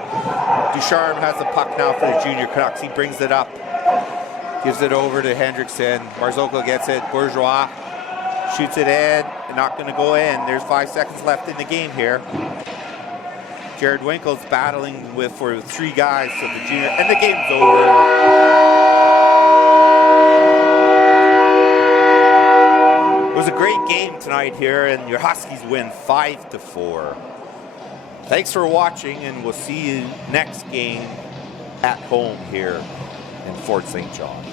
Ducharme has the puck now for the Junior Canucks. He brings it up, gives it over to Hendrickson. Marzocco gets it. Bourgeois shoots it in, and not going to go in. There's 5 seconds left in the game here. Jared Winkle's battling for 3 guys, so the junior, and the game's over. It was a great game tonight here, and your Huskies win 5-4. Thanks for watching, and we'll see you next game at home here in Fort St. John.